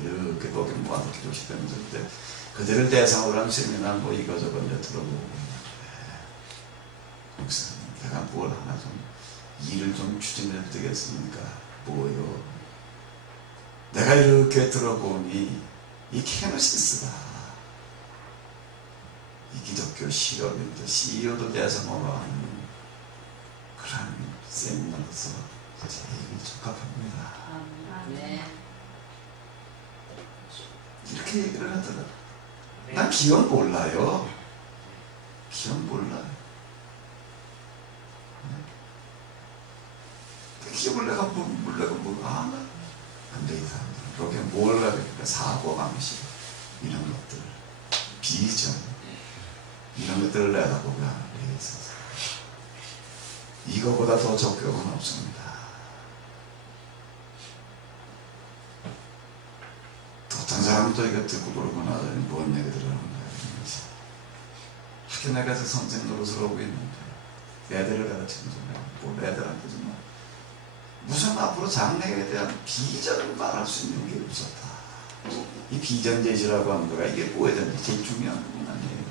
이렇게 거기 모아서 기독 실업인들 때 그들을 대상으로 한 세미나 이거저거 이제 들어보고 목사님 내가 뭘 하나 좀 일을 좀 추진해도 되겠습니까? 뭐요? 내가 이렇게 들어보니 이 케노시스가 이 기독교 실업인들 CEO도 대상으로 하는 그런 세미나로서 제일 적합합니다. 네. 이렇게 얘기를 하더라. 난 기원 몰라요. 기원 몰라요. 기억을 내가 근데 이 사람들 그렇게 뭘 가지고 사고방식 이런 것들 비전 이런 것들을 내다보게 하는 데 있어서 이거보다 더 적격은 없습니다. 어떤 사람도 이거 듣고 그러고 나더니 뭔 얘기들을 하는 거야. 학교 나가서 선생 노릇을 하고 있는데 애들을 가르치는 좀 애들한테 좀 무슨 앞으로 장래에 대한 비전을 말할 수 있는 게 없었다. 이 비전 제시라고 하는 거가 이게 뭐에 대한 제일 중요한 부분 아니에요.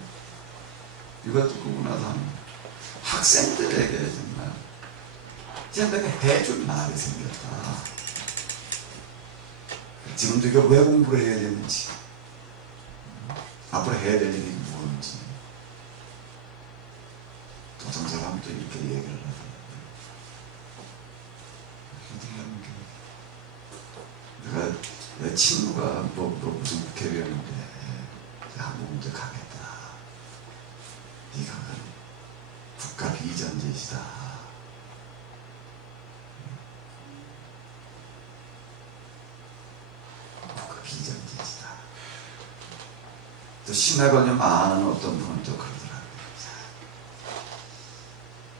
이거 듣고 나서 학생들에게 정말 이제 내가 해줄 말이 생겼다. 지금도 이거 왜 공부를 해야 되는지, 앞으로 해야 될 일이 무엇인지, 어떤 사람도 이렇게 얘기를 하더라고요. 내가 내 친구가 무슨 국회의원인데 한국 문제 가겠다. 네가 국가 비전제시다. 국가 비전제시다. 또 신학원에 많은 어떤 분은 또 그러더라고요.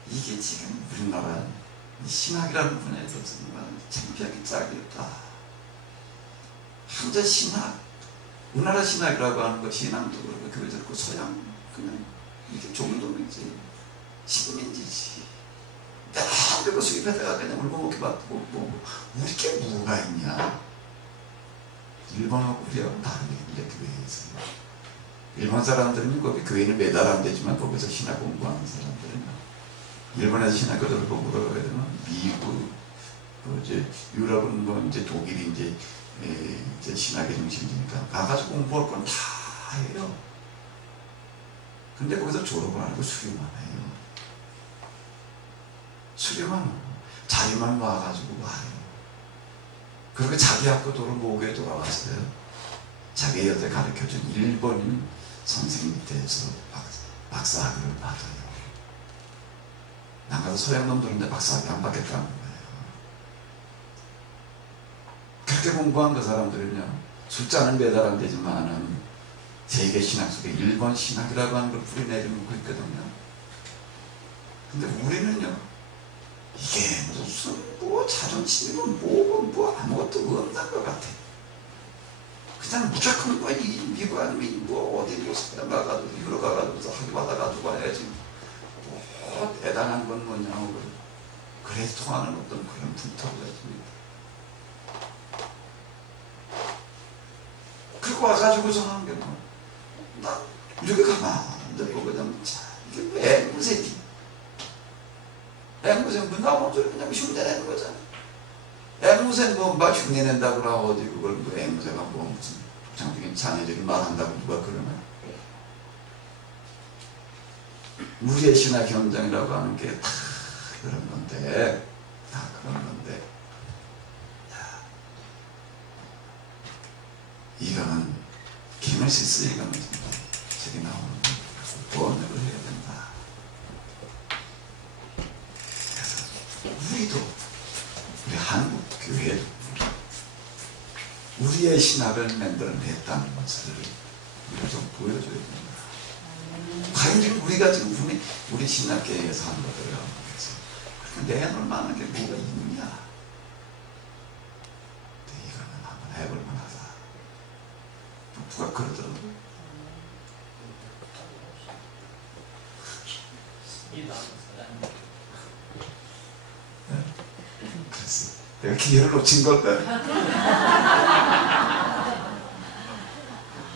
이게 지금 우리나라 신학이라는 분야에서 정말 창피하기 짝이 없다. 한자 신학, 우리나라 신학이라고 하는 거 신앙도 그렇고 교회도 그렇고 서양 그냥 이게 종교이지 식민지지. 내가 수입해다가 그냥 울고먹기 받고 우리 게 뭐가 있냐. 일본하고 우리하고 다르게 교회에서 일본 사람들은 거기 교회는 매달 안 되지만 거기서 신학 공부하는 사람들은 일본에서 신학을 공부를 해야 되면 미국 이제 유럽은 이제 독일이 이제 신학의 중심이니까 가가지고 공부할 건 다 해요. 근데 거기서 졸업을 안 하고 수료만 해요. 수료만 하고 자기만 와가지고 와요. 그렇게 자기 학교도로 모교에 돌아왔어요. 자기 여태 가르쳐준 일본인 선생님 밑에서 박사학위를 받아요. 나가서 서양 놈들인데 박사학위 안 받겠다는 거예요. 그렇게 공부한 그 사람들은요, 숫자는 매달 안 되지만은 세계 신학 속에 일본 신학이라고 하는 걸 뿌리내리고 있거든요. 근데 우리는요, 이게 무슨 자존심이고 뭐 아무것도 없는 것 같아. 그냥 무조건 미국 아니면 어디 요새 나가가지고 유럽 가가지고 학위 받아가지고 와야지. 대단한 건 뭐냐고. 그래서 통하는 어떤 그런 분투가 있습니다. 그리고 와가지고 저는 게 나 이렇게 가만히 보거든. 자, 이게 왜 앵무새지? 앵무새 나온 소리 그냥 흉내내는 거잖아. 앵무새 막 흉내낸다고 그러나 어디 그걸 앵무새가 무슨 정적인 장애적인 말한다고 누가 그러나? 우리의 신학 현장이라고 하는 게 다 그런 건데, 다 그런 건데, 야, 이거는 김일시스 이거는 책이 나오는 번역을 해야 된다. 그래서 우리도 우리 한국 교회도 우리의 신학을 만들어냈다는 것을 우리가 좀 보여줘야 된다. 과연 우리가 지금 우리 신학계에서 하는 것들을 그렇게 내놓을 만한 게 뭐가 있느냐. 근데 이거는 한번 해볼 만하다. 누가 그러더라고요. 그래서 내가 기회를 놓친 걸까?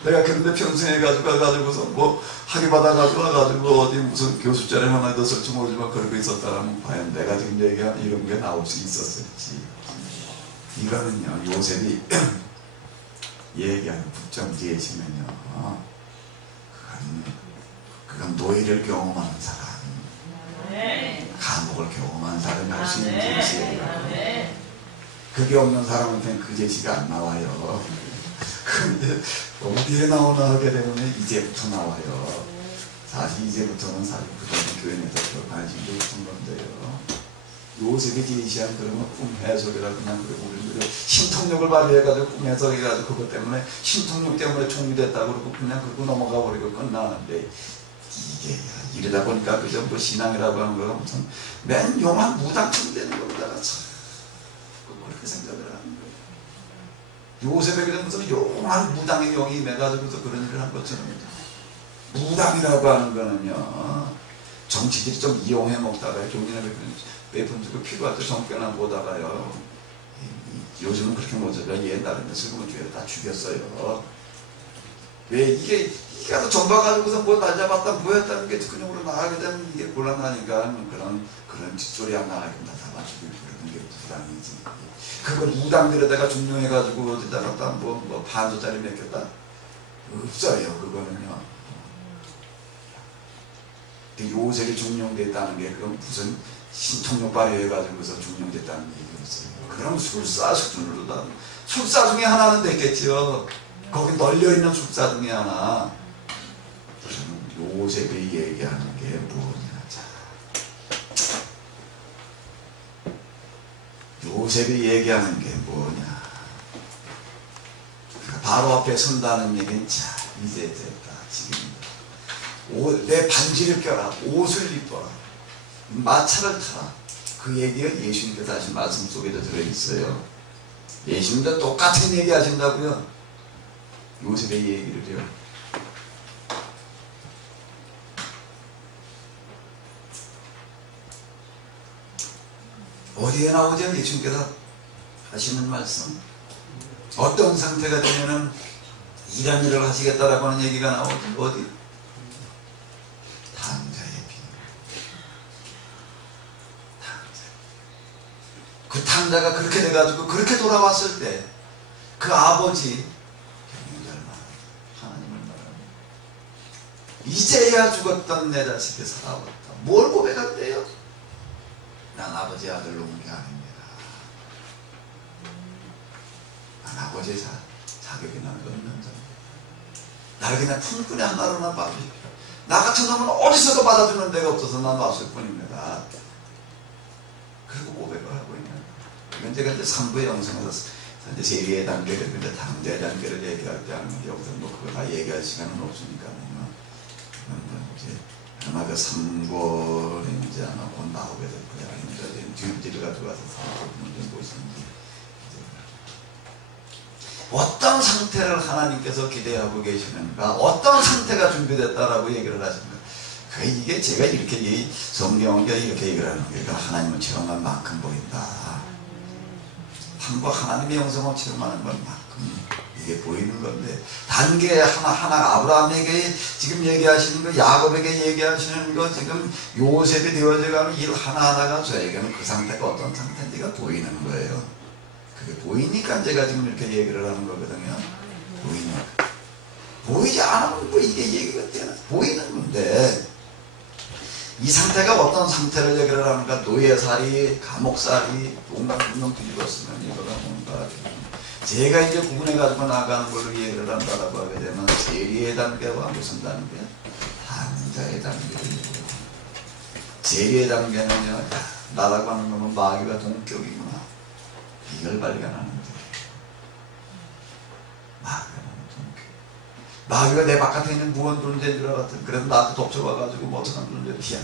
내가 그런데 평생에 가지고서 학위 받아가지고 와가지고 어디 무슨 교수 자리 하나 넣었을지 모르지만 그러고 있었다라면 과연 내가 지금 얘기한 이런 게 나올 수 있었을지. 이거는요, 요셉이 얘기하는 부점 뒤에 지면요, 그건 노예를 경험하는 사람, 감옥을 경험한 사람이 할 수 있는 제시예요. 그게 없는 사람한테는 그 제시가 안 나와요. 근데 어디에 나오나 하게 되면 이제부터 나와요. 사실 이제부터는 사실 그동안 교회 내에서 관심도 없던 건데요. 요셉이 제시한 그러면 꿈 해석이라 그냥 우리 신통력을 발휘해가지고 꿈 해석해가지고 그것 때문에 신통력 때문에 총리됐다고 그러고 그냥 그러고 넘어가 버리고 끝나는데 이게 이러다 보니까 그저 신앙이라고 하는 거가 무슨 맨 용한 무당처럼 되는 겁니다. 그렇게 생각을 하는 거예요. 요셉에게는 무슨 용한 무당의 영이 매가지고서 그런 일을 한 것처럼 무당이라고 하는 거는요, 정치질이 좀 이용해 먹다가 종이나 몇번 주고 필요할 때 정권나 보다가요, 요즘은 그렇게 못하죠. 옛날에는 슬그머니 죄를 다 죽였어요. 왜 이게 가서 전봐 가지고서 뭐 날잡았다 보였다는 게 근육으로 나가게 되면 이게 곤란하니까 그런 짓소리 안 나가게 다 잡아주고 그러는 게 부당이지. 그걸 무당들에다가 중용해가지고 어디다 갖다 뭐 반조짜리 맡겼다? 없어요. 그거는요. 요셉이 중용됐다는 게 그건 무슨 신통력 발휘해가지고서 중용됐다는 얘기 없어요. 그럼 술사 수준으로 다 술사 중에 하나는 됐겠죠. 거기 널려있는 술사 중에 하나. 요셉이 얘기하는 게 뭐냐. 자, 요셉이 얘기하는 게 뭐냐. 바로 앞에 선다는 얘기는 자, 이제 됐다. 지금 내 반지를 껴라. 옷을 입어라. 마차를 타라. 그 얘기가 예수님께서 하신 말씀 속에도 들어있어요. 예수님도 똑같은 얘기 하신다고요. 요셉의 얘기를요. 어디에 나오죠? 예수님께서 하시는 말씀. 어떤 상태가 되면은 이런 일을 하시겠다라고 하는 얘기가 나오죠. 어디? 탕자의 비. 탕자. 그 탕자가 그렇게 돼가지고 그렇게 돌아왔을 때 그 아버지 하나님을 말합니다. 이제야 죽었던 내 자식이 살아왔다. 뭘 고백한대요? 난 아버지 아들로 온 게 아닙니다. 난 아버지의 자격이 나는 거 없는 자입니다. 나를 그냥 품꾼이 하나로만 봐주십시오. 나 같은 놈은 어디서도 받아주는 데가 없어서 난 왔을 뿐입니다. 그리고 고백을 하고 있는 거예요. 이건 제가 이제 3부의 영성에서 이제 세리의 단계를, 이제 당대의 단계를 얘기할 때 하는 게 여기서 뭐 그거 다 얘기할 시간은 없으니까요. 이제 아마 그 3권에 이제 아마 곧 나오게 될 거야. 아니면 뒤를 가져가서 3권 보시는지. 어떤 상태를 하나님께서 기대하고 계시는가, 어떤 상태가 준비됐다라고 얘기를 하십니까? 이게 제가 이렇게 성경에 이렇게 얘기를 하는 거예요. 하나님을 체험한 만큼 보인다. 하나님의 영성을 체험하는 것만큼 이게 보이는 건데, 단계 하나하나 아브라함에게 지금 얘기하시는 거, 야곱에게 얘기하시는 거, 지금 요셉이 되어져가는 일 하나하나가 저에게는 그 상태가 어떤 상태인지가 보이는 거예요. 그게 보이니까 제가 지금 이렇게 얘기를 하는 거거든요. 보이니까. 보이지 않으면 뭐 이게 얘기가 되나? 보이는 건데, 이 상태가 어떤 상태를 얘기를 하는가? 노예살이, 감옥살이, 동방분명 뒤집었으면 이거가 뭔가 제가 이제 구분해가지고 나가는 걸로 얘기를 한다라고 하게 되면 세리의 단계와 무슨 단계? 당자의 단계를 얘기해요. 세리의 단계는요, 나라고 하는 놈은 마귀와 동격이구나. 이걸 발견하는데, 마귀가 내 바깥에 있는 무언 존재인 줄 알았더니, 그래서 나한테 덮쳐와가지고 뭐 어떤 존재야.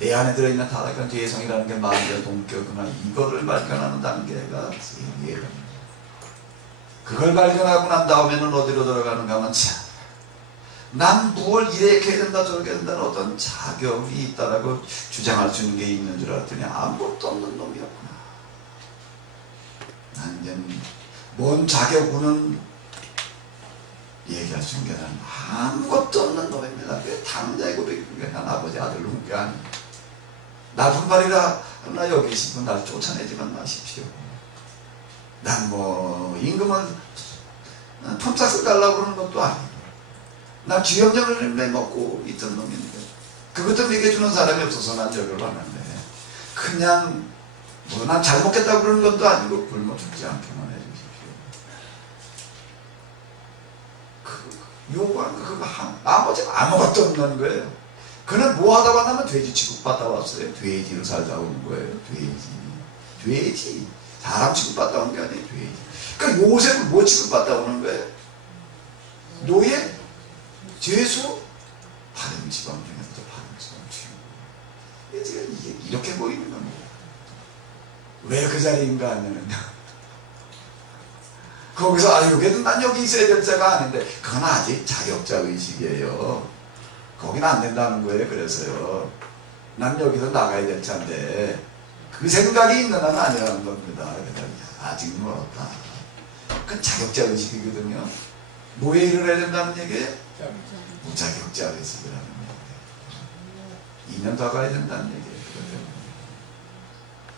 내 안에 들어있는 타락한 죄성이라는 게 마귀와 동격이구나. 이거를 발견하는 단계가 세리의 단계. 그걸 발견하고 난 다음에는 어디로 들어가는가 하면, 난 무엇을 이렇게 해야 된다 저렇게 해야 된다는 어떤 자격이 있다라고 주장할 수 있는 게 있는 줄 알았더니 아무것도 없는 놈이었구나. 난 이제 뭔 자격으로는 얘기할 수 있는 게 아무것도 없는 놈입니다. 왜 당자의 고백인가? 난 아버지 아들로 온 게 아니야. 나쁜 말이라 나 여기 있으면 날 쫓아내지만 마십시오. 난 뭐 임금을 품삯을 달라고 그러는 것도 아니고, 난 쥐염정을 내먹고 있던 놈인데 그것도 먹여주는 사람이 없어서 난 여기를 왔는데, 그냥 뭐 난 잘 먹겠다고 그러는 것도 아니고 굶어 죽지 않게만 해주십시오. 요구하는 거 그거 아버지가 아무것도 없는 거예요. 그는 뭐 하다 왔냐면 돼지 취급받다 왔어요. 돼지로 살다 오는 거예요. 돼지. 사람 취급받다 온 게 아니에요. 돼지. 그러니까 요셉은 뭐 취급받다 오는 거예요? 노예? 죄수? 바른 지방 중에서도 바른 지방 중에. 이게 이렇게 보이는 겁니다. 왜 그 자리인가 하면은요, 거기서 여기는 난 여기 있어야 될 자가 아닌데, 그건 아직 자격자 의식이에요. 거긴 안 된다는 거예요. 그래서요, 난 여기서 나가야 될 자인데 그 생각이 있는 한 아니라는 겁니다. 그래서 아직 멀었다. 그건 자격자 의식이거든요. 뭐에 이르러야 된다는 얘기예요? 무자격자 의식이라는 얘기예요. 2년 더 가야 된다는 얘기예요. 그것 때문에.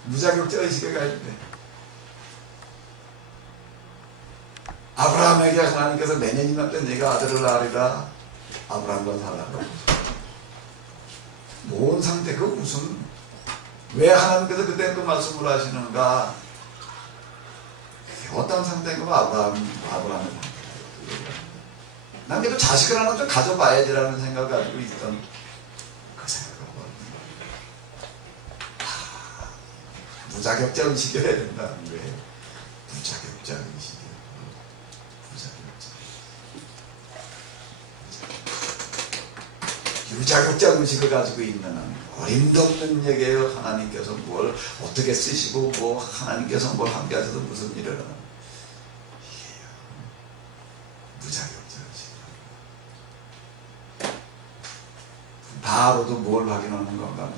무자격자 의식에 가야 돼. 아브라함에게 하나님께서 내년이면 때 내가 아들을 낳으리라. 아브라함과 살라고. 뭔 상태, 그 무슨, 왜 하나님께서 그때 그 말씀을 하시는가? 어떤 상태인가? 아브라함의 상태예요. 난 그래도 자식을 하나 좀 가져봐야지라는 생각을 가지고 있던 그 생각을 버립니다. 무자격자 의식이어야 된다는 거예요. 무자격자 의식이요. 유자격자 의식을 가지고 있는 어림도 없는 얘기예요. 하나님께서 뭘 어떻게 쓰시고 뭐 하나님께서 뭘 함께 하셔서 무슨 일을 하는 무자격자 의식. 바로도 뭘 확인하는 건가?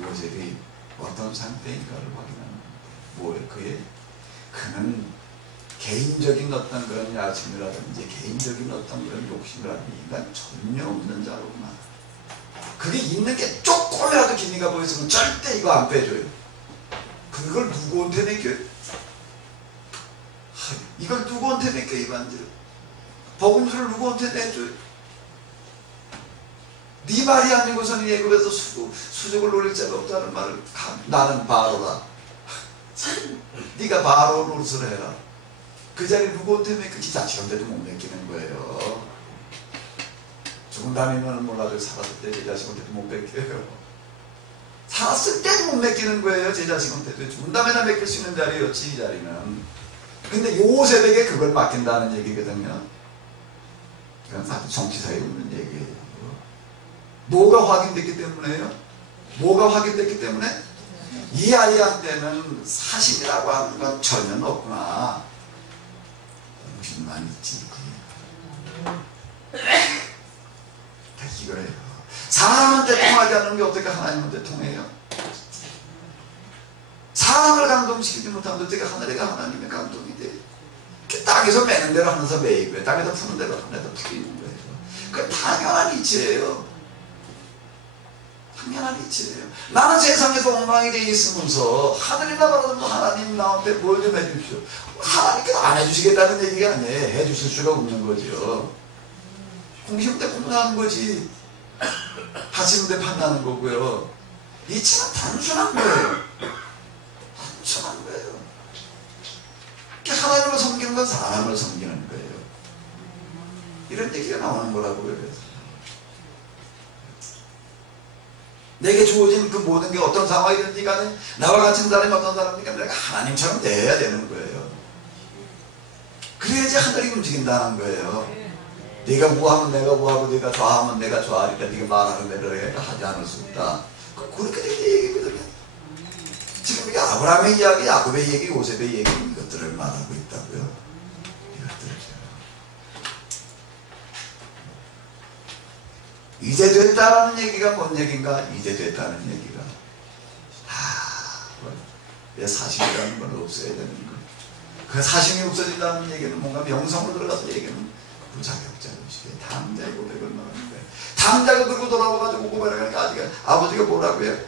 요셉이 어떤 상태인가를 확인하는 뭘 그는 개인적인 어떤 그런 야심이라든지 개인적인 어떤 그런 욕심이라든지 인간 전혀 없는 자로구나. 그게 있는 게 조금이라도 기미가 보였으면 절대 이거 안 빼줘요. 그걸 누구한테 맡겨요? 이걸 누구한테 맡겨 이 반지를? 복음수를 누구한테 내줘요? 네 말이 아니고서는 예굽에서 수족을 놀릴 자가 없다는 말을 나는 바로다. 네가 바로 노릇을 해라. 그 자리 누구한테 맡기지? 자식한테도 못 맡기는 거예요. 죽은 다음이면 몰라도 살았을 때 제 자식한테도 못 맡겨요. 살았을 때도 못 맡기는 거예요. 제 자식한테도. 죽은 다음에나 맡길 수 있는 자리였지 이 자리는. 근데 요셉에게 그걸 맡긴다는 얘기거든요. 그건 사실 정치사에 없는 얘기예요. 뭐가 확인됐기 때문에요? 뭐가 확인됐기 때문에? 이 아이한테는 사심이라고 하는 건 전혀 없구나. 빚만 있지. 다 이거예요. 사람한테 통하지 않는 게 어떻게 하나님한테 통해요? 사람을 감동시키지 못하면 어떻게 하나님의 감동이 돼? 땅에서 매는 대로 하면서 매이고요. 땅에서 푸는 대로 하면서 풀리는 거예요. 그건 당연한 이치예요. 당연한 이치예요. 나는 세상에서 엉망이 되어 있으면서 하늘이 나가라도 하나님 나한테 뭘 좀 해주십시오. 하나님께서 안 해주시겠다는 얘기가 아니에요. 해주실 수가 없는 거죠. 공시면 때 공부하는 거지. 하시는 데 판다는 거고요. 이치는 단순한 거예요. 단순한 거예요. 하나님을 섬기는 건 사람을 섬기는 거예요. 이런 얘기가 나오는 거라고요. 내게 주어진 그 모든 게 어떤 상황이든지 간에 나와 같은 사람이 어떤 사람이니까 내가 하나님처럼 돼야 되는 거예요. 그래야지 하늘이 움직인다는 거예요. 네가 뭐하면 내가 뭐하고 네가 좋아하면 내가 좋아하니까 네가 말하는 대로 내가 하지 않을 수 없다. 그렇게 된 얘기거든요. 지금 이게 아브라함의 이야기, 야곱의 얘기, 요셉의 얘기 이것들을 말하고 있다고요. 이것들이죠. 이제 됐다라는 얘기가 뭔 얘기인가? 이제 됐다는 얘기가 왜 사심이라는 건 없어야 되는 거예요. 그 사심이 없어진다는 얘기는 뭔가 명성으로 들어가서 얘기는 무자격자 의식에 당자의 고백을 말하는 거예요. 당자가 그러고 돌아와가지고 고백하니까 아직 아버지가 뭐라고요?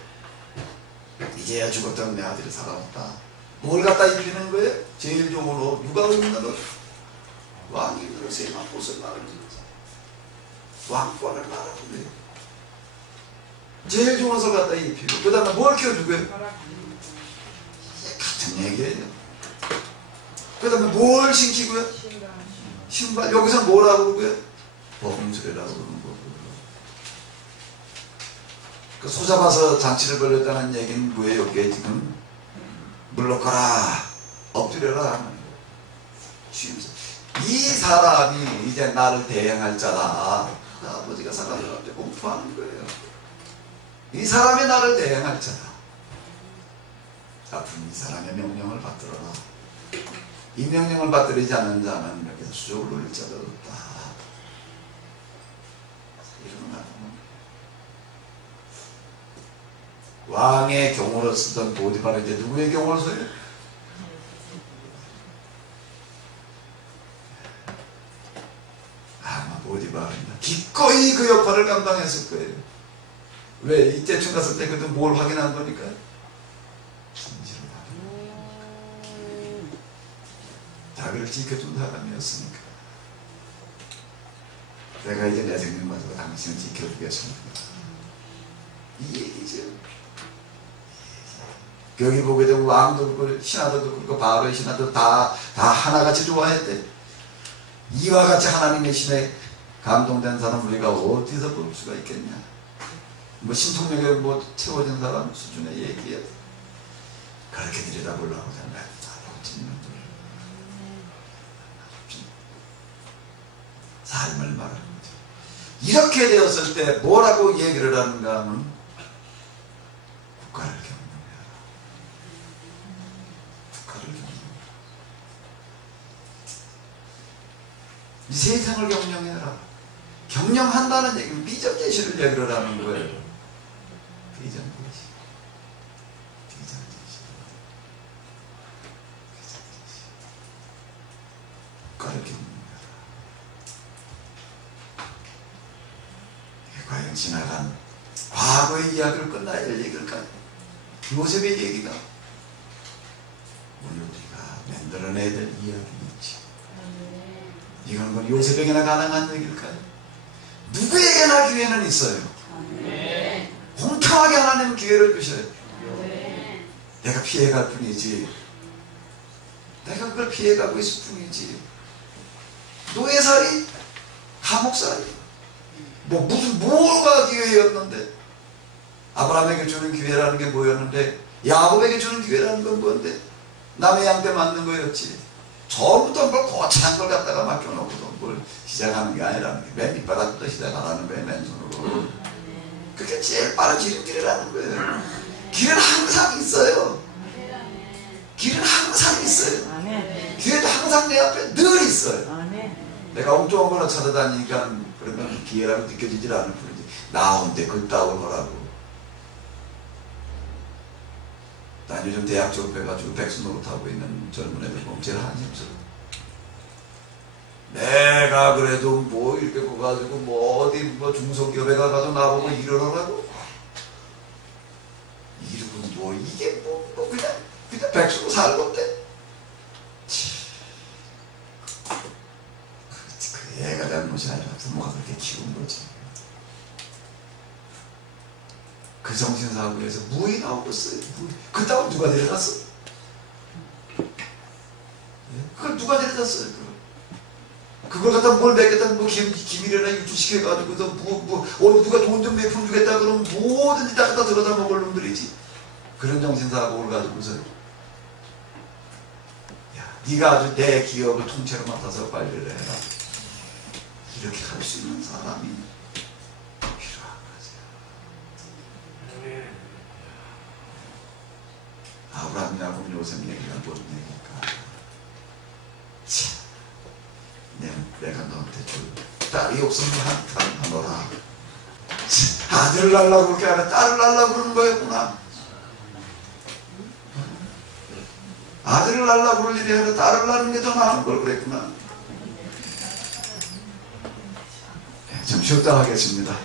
이제야 죽었던 내 아들이 살아났다. 뭘 갖다 입히는 거예요? 제일 좋은 옷. 누가 입는 옷? 왕이 입는 세만 옷을 말하는 거예요. 왕권을 말하는 거예요. 제일 좋은 옷을 갖다 입히고 그 다음에 뭘 키워주고요? 같은 얘기예요. 그 다음에 뭘 신기고요? 신발. 여기서 뭐라고 그러고요? 복음수레라고 그러는 거고요. 그 소잡아서 잔치를 벌였다는 얘기는 뭐예요? 이게 지금 물러가라 엎드려라 하는 거예요. 이 사람이 이제 나를 대행할 자다. 아버지가 사람을 공포하는 거예요. 이 사람이 나를 대행할 자다. 앞으로 이 사람의 명령을 받들어라. 이 명령을 받들이지 않는 자는 여기서 수족을 놀릴 자가 없다. 이런 말. 왕의 경호를 쓰던 보디발은 이제 누구의 경호를 써요? 기꺼이 그 역할을 감당했을 거예요. 왜? 이때쯤 갔을 때 그래도 뭘 확인한 거니까? 진실을 확인. 자기를 지켜준 사람이었으니까. 내가 이제 내 생명 가지고 당신을 지켜주겠습니다. 이 얘기죠. 여기 보게 되면 왕도 그렇고 신하들도 그렇고 바로의 신하도 다 하나같이 좋아했대. 이와 같이 하나님의 신에 감동된 사람 우리가 어디서 볼 수가 있겠냐. 뭐 신통력에 뭐 채워진 사람 수준의 얘기야. 그렇게 들여다보려고 하잖아요. 삶을 말하는 거죠. 이렇게 되었을 때 뭐라고 얘기를 하는가 하면 국가를 경영해라. 국가를 경영해라. 이 세상을 경영해라. 경영한다는 얘기는 비전 제시를 얘기를 하는 거예요. 비전 제시. 비전 제시. 비전 제시. 국가를 경영해라. 과연 지나간 과거의 이야기를 끝나야 될 얘기일까요? 요셉의 얘기가 오늘 우리가 만들어내야 될 이야기겠지. 이건 뭐 요셉에게나 가능한 얘기일까요? 누구에게나 기회는 있어요. 공평하게 하나님은 기회를 주셔요. 내가 피해갈 뿐이지. 내가 그걸 피해가고 있을 뿐이지. 노예살이, 감옥살이, 뭐가 기회였는데, 아브라함에게 주는 기회라는 게 뭐였는데, 야곱에게 주는 기회라는 건 뭔데, 남의 양떼 맞는 거였지. 처음부터 뭘 거창한 걸 갖다가 맡겨놓고도 뭘 시작하는 게 아니라는 게, 맨 밑바닥부터 시작하라는 거예요. 맨손으로. 그게 제일 빠른 지름길이라는 거예요. 길은 항상 있어요. 길은 항상 있어요. 기회도 항상 내 앞에 늘 있어요. 내가 엉뚱한 거나 찾아다니니까 그러면 기회라고 느껴지질 않을 뿐이지. 나 혼자 그따울 거라고. 난 요즘 대학 졸업해가지고 백수 노릇하고 있는 젊은 애들 보면 제일 한심스러워. 내가 그래도 뭐 이렇게 가가지고 뭐 어디 뭐 중소기업에 가가지고 나보고 일을 하라고? 일은 뭐 이게 뭐 그냥 백수로 살건데. 그 애가 잘못이 아니라 부모가 그렇게 키운 거지. 그 정신사고에서 무이 나오겠어요. 그따위 누가 데려갔어? 그걸 누가 데려갔어요? 그걸 갖다 뭘 먹겠다, 뭐 기밀이나 유출시켜가지고서 누가 돈 좀 몇 푼 주겠다 그러면 뭐든지 다 갖다 들어다 먹을 놈들이지. 그런 정신사고를 가지고서 야, 네가 아주 내 기업을 통째로 맡아서 관리를 해라. 이렇게 할 수 있는 사람이 필요한 거죠. 아브라함, 야곱, 요셉 얘기가 뭔 얘기일까? 내가 너한테 줄 딸이 없으면 하노라. 아들을 낳으려고 그렇게 하면 딸을 낳으려고 그러는 거였구나. 아들을 낳으려고 그럴 일이 아니라 딸을 낳는 게 더 나은 걸 그랬구나. 좀 쉬었다 하겠습니다.